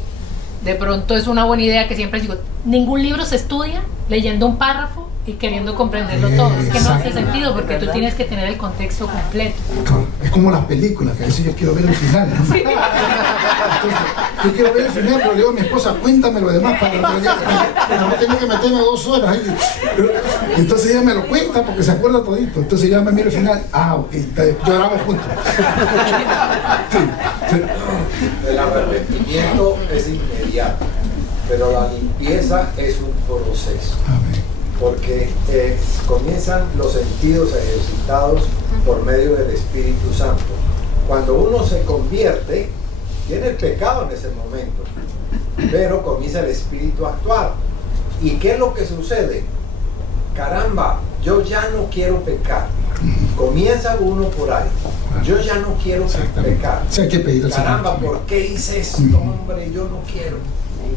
de pronto es una buena idea que siempre digo, ningún libro se estudia leyendo un párrafo y queriendo comprenderlo todo. Es que no hace sentido, porque tú tienes que tener el contexto completo. Es como las películas, que a veces yo quiero ver el final, ¿no? Sí. Entonces, yo quiero ver el final, pero le digo a mi esposa, cuéntame lo demás para no tengo que meterme 2 horas ahí. Entonces ella me lo cuenta porque se acuerda todito. Entonces ya me miro el final, ok, lloramos juntos. El arrepentimiento es inmediato, pero la limpieza es un proceso. Amén. Porque comienzan los sentidos ejercitados por medio del Espíritu Santo. Cuando uno se convierte, tiene el pecado en ese momento, pero comienza el Espíritu a actuar. ¿Y qué es lo que sucede? Caramba, yo ya no quiero pecar. Comienza uno por ahí. Yo ya no quiero pecar. O sea, hay que pedir al Caramba, Señor. ¿por qué hice esto, hombre? Yo no quiero.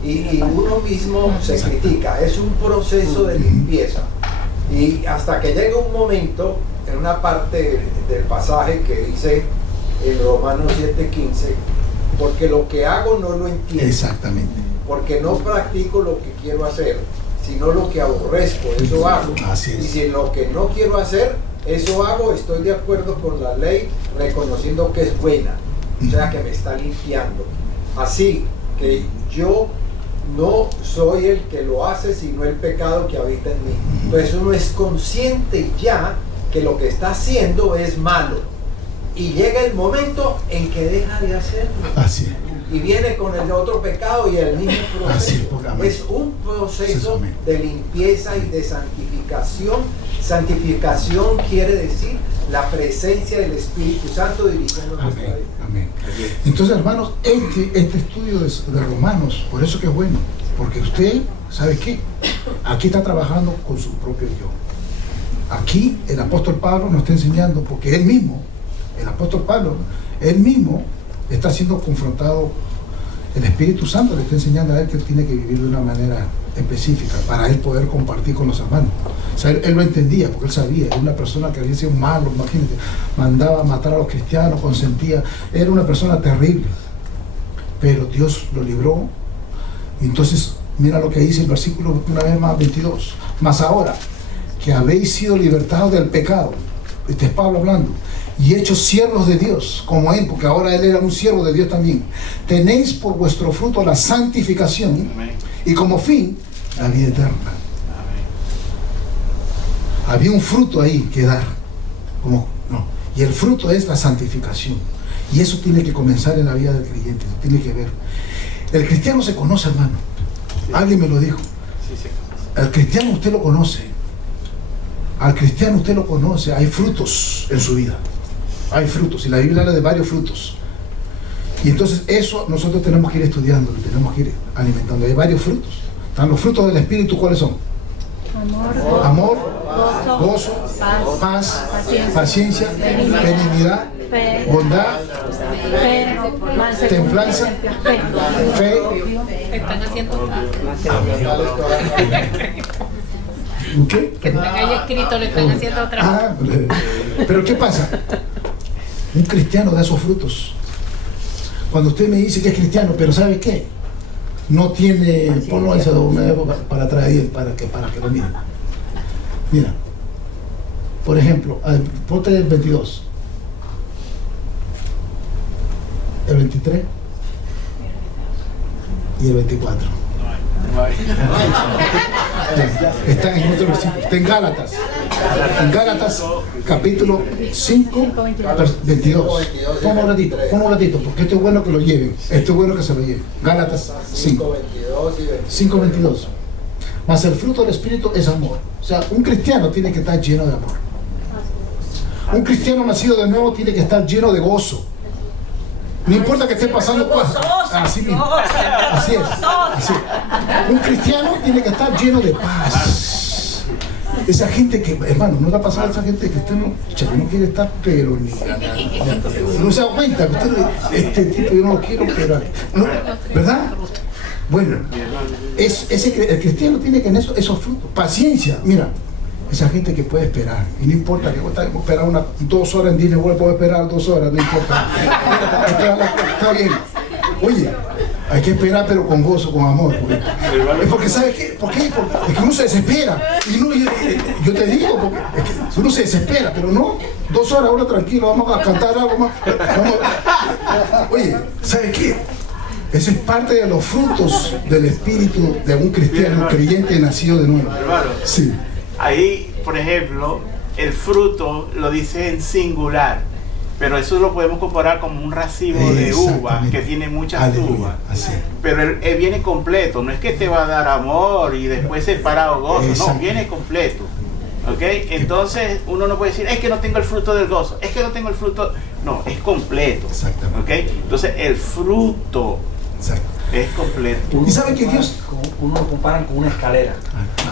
Y uno mismo se critica. Es un proceso de limpieza. Y hasta que llega un momento, en una parte del pasaje que dice en Romanos 7:15, porque lo que hago no lo entiendo. Exactamente. Porque no practico lo que quiero hacer, sino lo que aborrezco, eso hago. Así es. Y si lo que no quiero hacer, eso hago, estoy de acuerdo con la ley, reconociendo que es buena, o sea que me está limpiando. Así que yo no soy el que lo hace, sino el pecado que habita en mí. Entonces uno es consciente ya que lo que está haciendo es malo. Y llega el momento en que deja de hacerlo. Así es. Y viene con el otro pecado y el mismo proceso. Es un proceso de limpieza y de santificación. Santificación quiere decir la presencia del Espíritu Santo dirigiendo nuestra vida. Amén. Entonces, hermanos, este estudio de Romanos, por eso que es bueno, porque usted, ¿sabe qué? Aquí está trabajando con su propio yo. Aquí el apóstol Pablo nos está enseñando, porque él mismo, el apóstol Pablo, él mismo está siendo confrontado. El Espíritu Santo le está enseñando a él que él tiene que vivir de una manera específica para él poder compartir con los hermanos. O sea, él lo entendía porque él sabía, era una persona que había sido malo, imagínate, mandaba a matar a los cristianos, consentía, era una persona terrible, pero Dios lo libró. Entonces, mira lo que dice el versículo una vez más 22, mas ahora que habéis sido libertados del pecado, este es Pablo hablando, y hechos siervos de Dios, como él, porque ahora él era un siervo de Dios también, tenéis por vuestro fruto la santificación. Amén. Y como fin, la vida eterna. Amén. Había un fruto ahí que dar, y el fruto es la santificación, y eso tiene que comenzar en la vida del creyente, eso tiene que ver. El cristiano se conoce, hermano. Sí. Alguien me lo dijo. Sí, se conoce. El cristiano usted lo conoce. Al cristiano usted lo conoce, hay frutos en su vida. Hay frutos, y la Biblia habla de varios frutos. Y entonces eso nosotros tenemos que ir estudiando, tenemos que ir alimentando. Hay varios frutos. Están los frutos del Espíritu, ¿cuáles son? Amor, gozo, paz, paciencia, benignidad, bondad, templanza, fe. Están haciendo ¿qué? Que están ahí escrito, le están haciendo otra. Pero ¿qué pasa? Un cristiano da esos frutos. Cuando usted me dice que es cristiano, pero ¿sabe qué? No tiene, ponlo esa para traer, para que lo miren. Mira, por ejemplo, ponte el 22, el 23 y el 24. Está en otro versículo, está en Gálatas. En Gálatas, capítulo 5, 22. Pon un ratito, porque esto es bueno que lo lleven. Esto es bueno que se lo lleven. Gálatas 5, 22. Mas el fruto del Espíritu es amor. O sea, un cristiano tiene que estar lleno de amor. Un cristiano nacido de nuevo tiene que estar lleno de gozo. No importa que esté pasando cosas. Así mismo. Así es. Así. Un cristiano tiene que estar lleno de paz. Esa gente que, hermano, no le ha pasado a esa gente que usted no quiere estar, pero ni no se da cuenta que usted, este tipo yo no lo quiero, pero no, ¿verdad? Bueno, el cristiano tiene que tener esos frutos. Paciencia, mira. Esa gente que puede esperar, y no importa que pueda esperar 2 horas en Disney, puedo esperar 2 horas, no importa. Está bien. Oye, hay que esperar, pero con gozo, con amor. Es porque, ¿sabes qué? ¿Por qué? Porque es que uno se desespera. Y yo te digo, porque es que uno se desespera, pero no. 2 horas, ahora tranquilo, vamos a cantar algo más. Oye, ¿sabes qué? Ese es parte de los frutos del espíritu de un cristiano, creyente nacido de nuevo. Sí. Ahí, por ejemplo, el fruto lo dice en singular, pero eso lo podemos comparar como un racimo de uva que tiene muchas uvas. Pero él viene completo, no es que te va a dar amor y después separado gozo, no, viene completo. ¿Ok? Entonces uno no puede decir, es que no tengo el fruto del gozo, es que no tengo el fruto, no, es completo. ¿Ok? Entonces el fruto es completo. ¿Y sabe que Dios? Uno lo comparan con una escalera.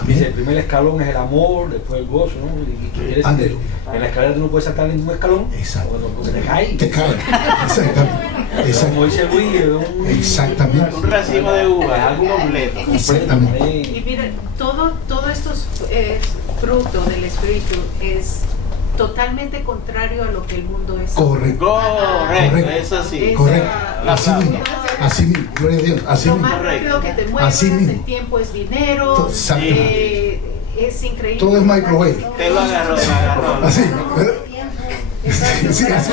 Dice, el primer escalón es el amor, después el gozo, ¿no? Y quiere decir que en la escalera tú no puedes saltar ningún escalón. Exacto. Porque te caes. Te caes. Exactamente. Como dice Luis, exactamente. Un racimo de uva, algo completo. Exactamente. Y mira, todo estos frutos del Espíritu es totalmente contrario a lo que el mundo es. Correcto. Eso sí. Correcto. Así mismo, gloria a Dios. Así lo mismo. más rápido que te muevas, el tiempo es dinero, es increíble. Todo es microwave. Te lo agarró. Así. Sí, así.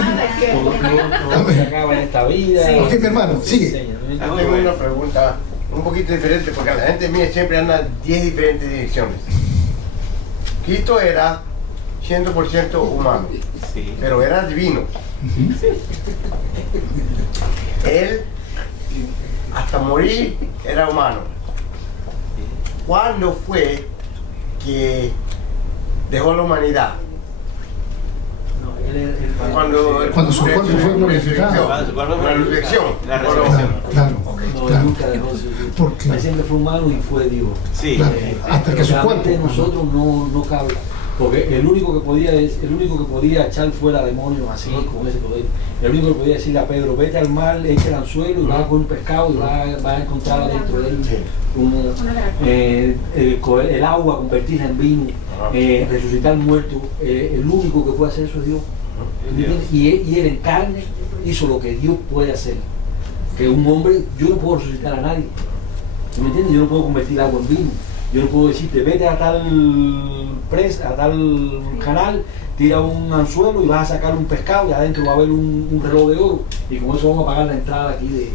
Todo se acaba en esta vida. Ok, mi hermano, sigue. Tengo una pregunta un poquito diferente, porque la gente mía siempre anda en 10 diferentes direcciones. Cristo era 100% humano, pero era divino. Él, hasta morir, era humano. ¿Cuándo fue que dejó la humanidad? Cuando su cuerpo fue glorificado. La resurrección. Claro. No, nunca dejó de ser Dios. Él siempre fue humano y fue Dios. Sí. Claro. Hasta que su cuerpo. Nosotros no cabe. Porque el único que podía echar fuera demonios así, con ese poder, el único que podía decirle a Pedro, vete al mar, echa el anzuelo y vas a coger un pescado y vas a encontrar adentro de él el agua, convertirla en vino, resucitar muertos. El único que puede hacer eso es Dios. Y él en carne hizo lo que Dios puede hacer. Que un hombre, yo no puedo resucitar a nadie. ¿Me entiendes? Yo no puedo convertir agua en vino. Yo no puedo decirte, vete a tal canal, tira un anzuelo y vas a sacar un pescado y adentro va a haber un reloj de oro y con eso vamos a pagar la entrada aquí del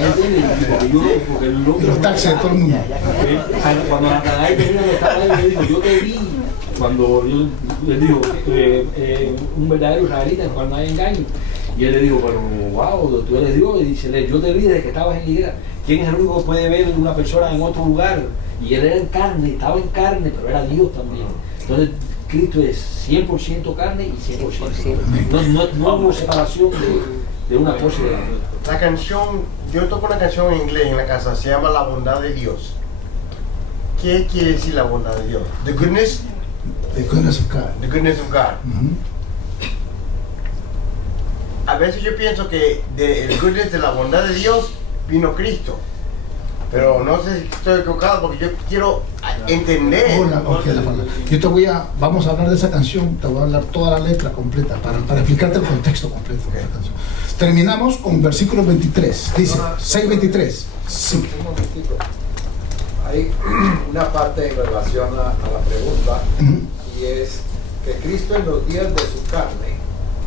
entiendes? Porque el hombre... Los taxis de todo el mundo. Cuando Natanael estaba ahí, le dijo, yo te vi. Cuando yo le digo, un verdadero israelita, cual no hay engaño. Y él le dijo, pero wow, tú eres Dios. Y dice, yo te vi desde que estabas en la higuera. ¿Quién es el único que puede ver una persona en otro lugar? Y él era en carne, estaba en carne, pero era Dios también. Entonces, Cristo es 100% carne y 100%. No hubo separación de una cosa y de la otra. La canción, yo toco una canción en inglés en la casa, se llama La bondad de Dios. ¿Qué quiere decir la bondad de Dios? The goodness of God. The goodness of God. A veces yo pienso que el goodness de la bondad de Dios vino Cristo. Pero no sé si estoy equivocado porque yo quiero entender. Vamos a hablar de esa canción, te voy a hablar toda la letra completa para explicarte el contexto completo de la canción. Terminamos con versículo 23, dice 6:23. Sí. Un momentito. Hay una parte en relación a la pregunta y es que Cristo en los días de su carne,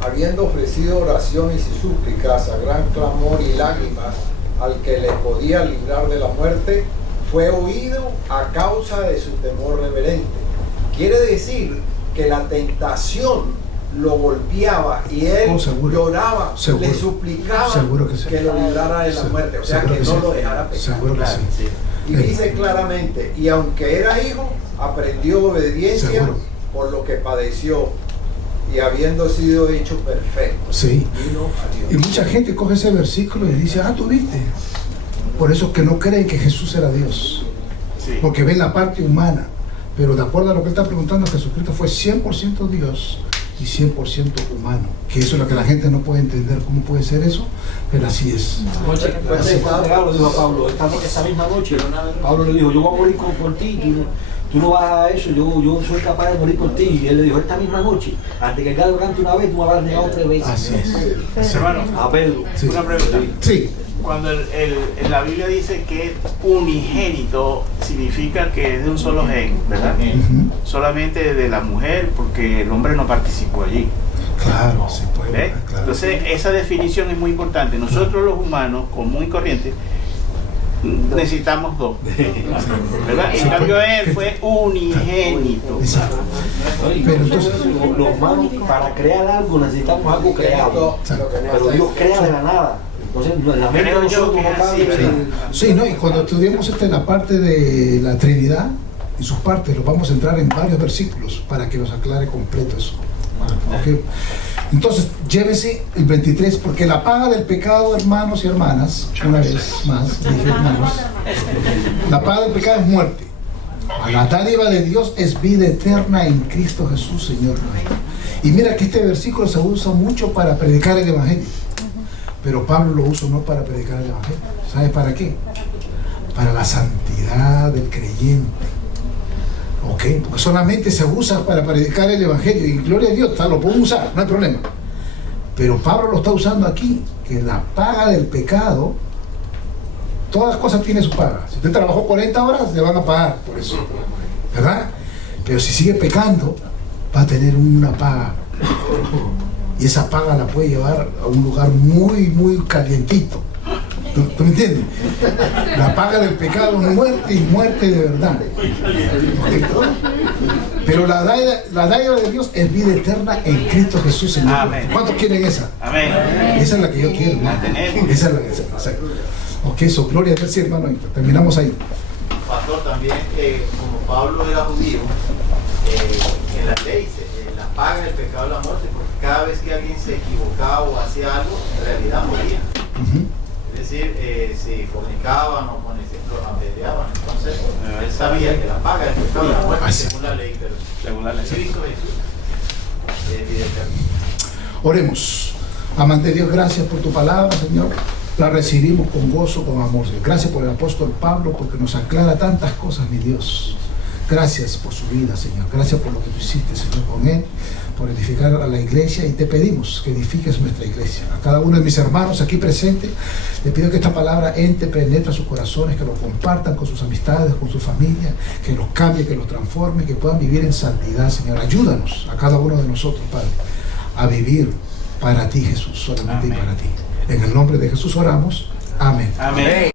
habiendo ofrecido oraciones y súplicas a gran clamor y lágrimas al que le podía librar de la muerte, fue oído a causa de su temor reverente. Quiere decir que la tentación lo golpeaba y él lloraba, le suplicaba que lo librara de la muerte, o sea, que no lo dejara pecar. Y dice claramente, y aunque era hijo, aprendió obediencia por lo que padeció, y habiendo sido hecho perfecto, vino a Dios. Y mucha gente coge ese versículo y dice, tú viste. Por eso es que no creen que Jesús era Dios, porque ven la parte humana. Pero de acuerdo a lo que él está preguntando, Jesucristo fue 100% Dios y 100% humano, que eso es lo que la gente no puede entender. ¿Cómo puede ser eso? Pero así es. Pablo dijo a Pablo, esta misma noche, Pablo le dijo, yo voy a morir por ti, tú no vas a eso, yo soy capaz de morir por ti. Y él le dijo, esta misma noche, antes que el gallo cante una vez, tú me habrás negado 3 veces. Así es. Hermano, a Pedro. Una pregunta. Sí. Cuando en la Biblia dice que unigénito, significa que es de un solo gen, ¿verdad? Solamente de la mujer, porque el hombre no participó allí. Claro, sí puede. Claro. Entonces, esa definición es muy importante. Nosotros los humanos, común y corriente, necesitamos 2, ¿verdad? En cambio él fue unigénito. Pero entonces los humanos, para crear algo necesitamos algo creado, pero Dios crea de la nada. Entonces la mente de nosotros no cabe. Sí, no, y cuando estudiemos la parte de la Trinidad y sus partes, los vamos a entrar en varios versículos para que nos aclare completo eso. Okay. Entonces, llévese el 23, porque la paga del pecado, hermanos y hermanas, una vez más, dije hermanos, la paga del pecado es muerte. La dádiva de Dios es vida eterna en Cristo Jesús, Señor. Y mira que este versículo se usa mucho para predicar el Evangelio, pero Pablo lo usó no para predicar el Evangelio. ¿Sabe para qué? Para la santidad del creyente. Porque solamente se usa para predicar el Evangelio y gloria a Dios, lo pueden usar, no hay problema. Pero Pablo lo está usando aquí, que la paga del pecado, todas las cosas tienen su paga. Si usted trabajó 40 horas, le van a pagar por eso, ¿verdad? Pero si sigue pecando, va a tener una paga. Y esa paga la puede llevar a un lugar muy, muy calientito. ¿Tú me entiendes? La paga del pecado es muerte, y muerte de verdad. Pero la dádiva de Dios es vida eterna en Cristo Jesús, Señor. Amén. ¿Cuántos quieren esa? Amén. Esa es la que yo quiero, ¿no? Esa es la que exacto. Ok, so, gloria a Dios, sí, hermano. Terminamos ahí. Pastor, también, como Pablo era judío, en la ley, las paga del pecado es la muerte, porque cada vez que alguien se equivocaba o hacía algo, en realidad moría. Es decir, si fornicaban o con ejemplo apedreaban, entonces él sabía que la paga del pecado es la muerte según la ley, pero según la ley. Cristo Jesús es vida eterna. Oremos. Amante Dios, gracias por tu palabra, Señor. La recibimos con gozo, con amor, Señor. Gracias por el apóstol Pablo, porque nos aclara tantas cosas, mi Dios. Gracias por su vida, Señor. Gracias por lo que tú hiciste, Señor, con él, por edificar a la iglesia, y te pedimos que edifiques nuestra iglesia. A cada uno de mis hermanos aquí presentes, le pido que esta palabra entre, penetre a sus corazones, que lo compartan con sus amistades, con su familia, que los cambie, que los transforme, que puedan vivir en santidad, Señor. Ayúdanos a cada uno de nosotros, Padre, a vivir para ti, Jesús, solamente. Amén. Y para ti. En el nombre de Jesús oramos. Amén. Amén.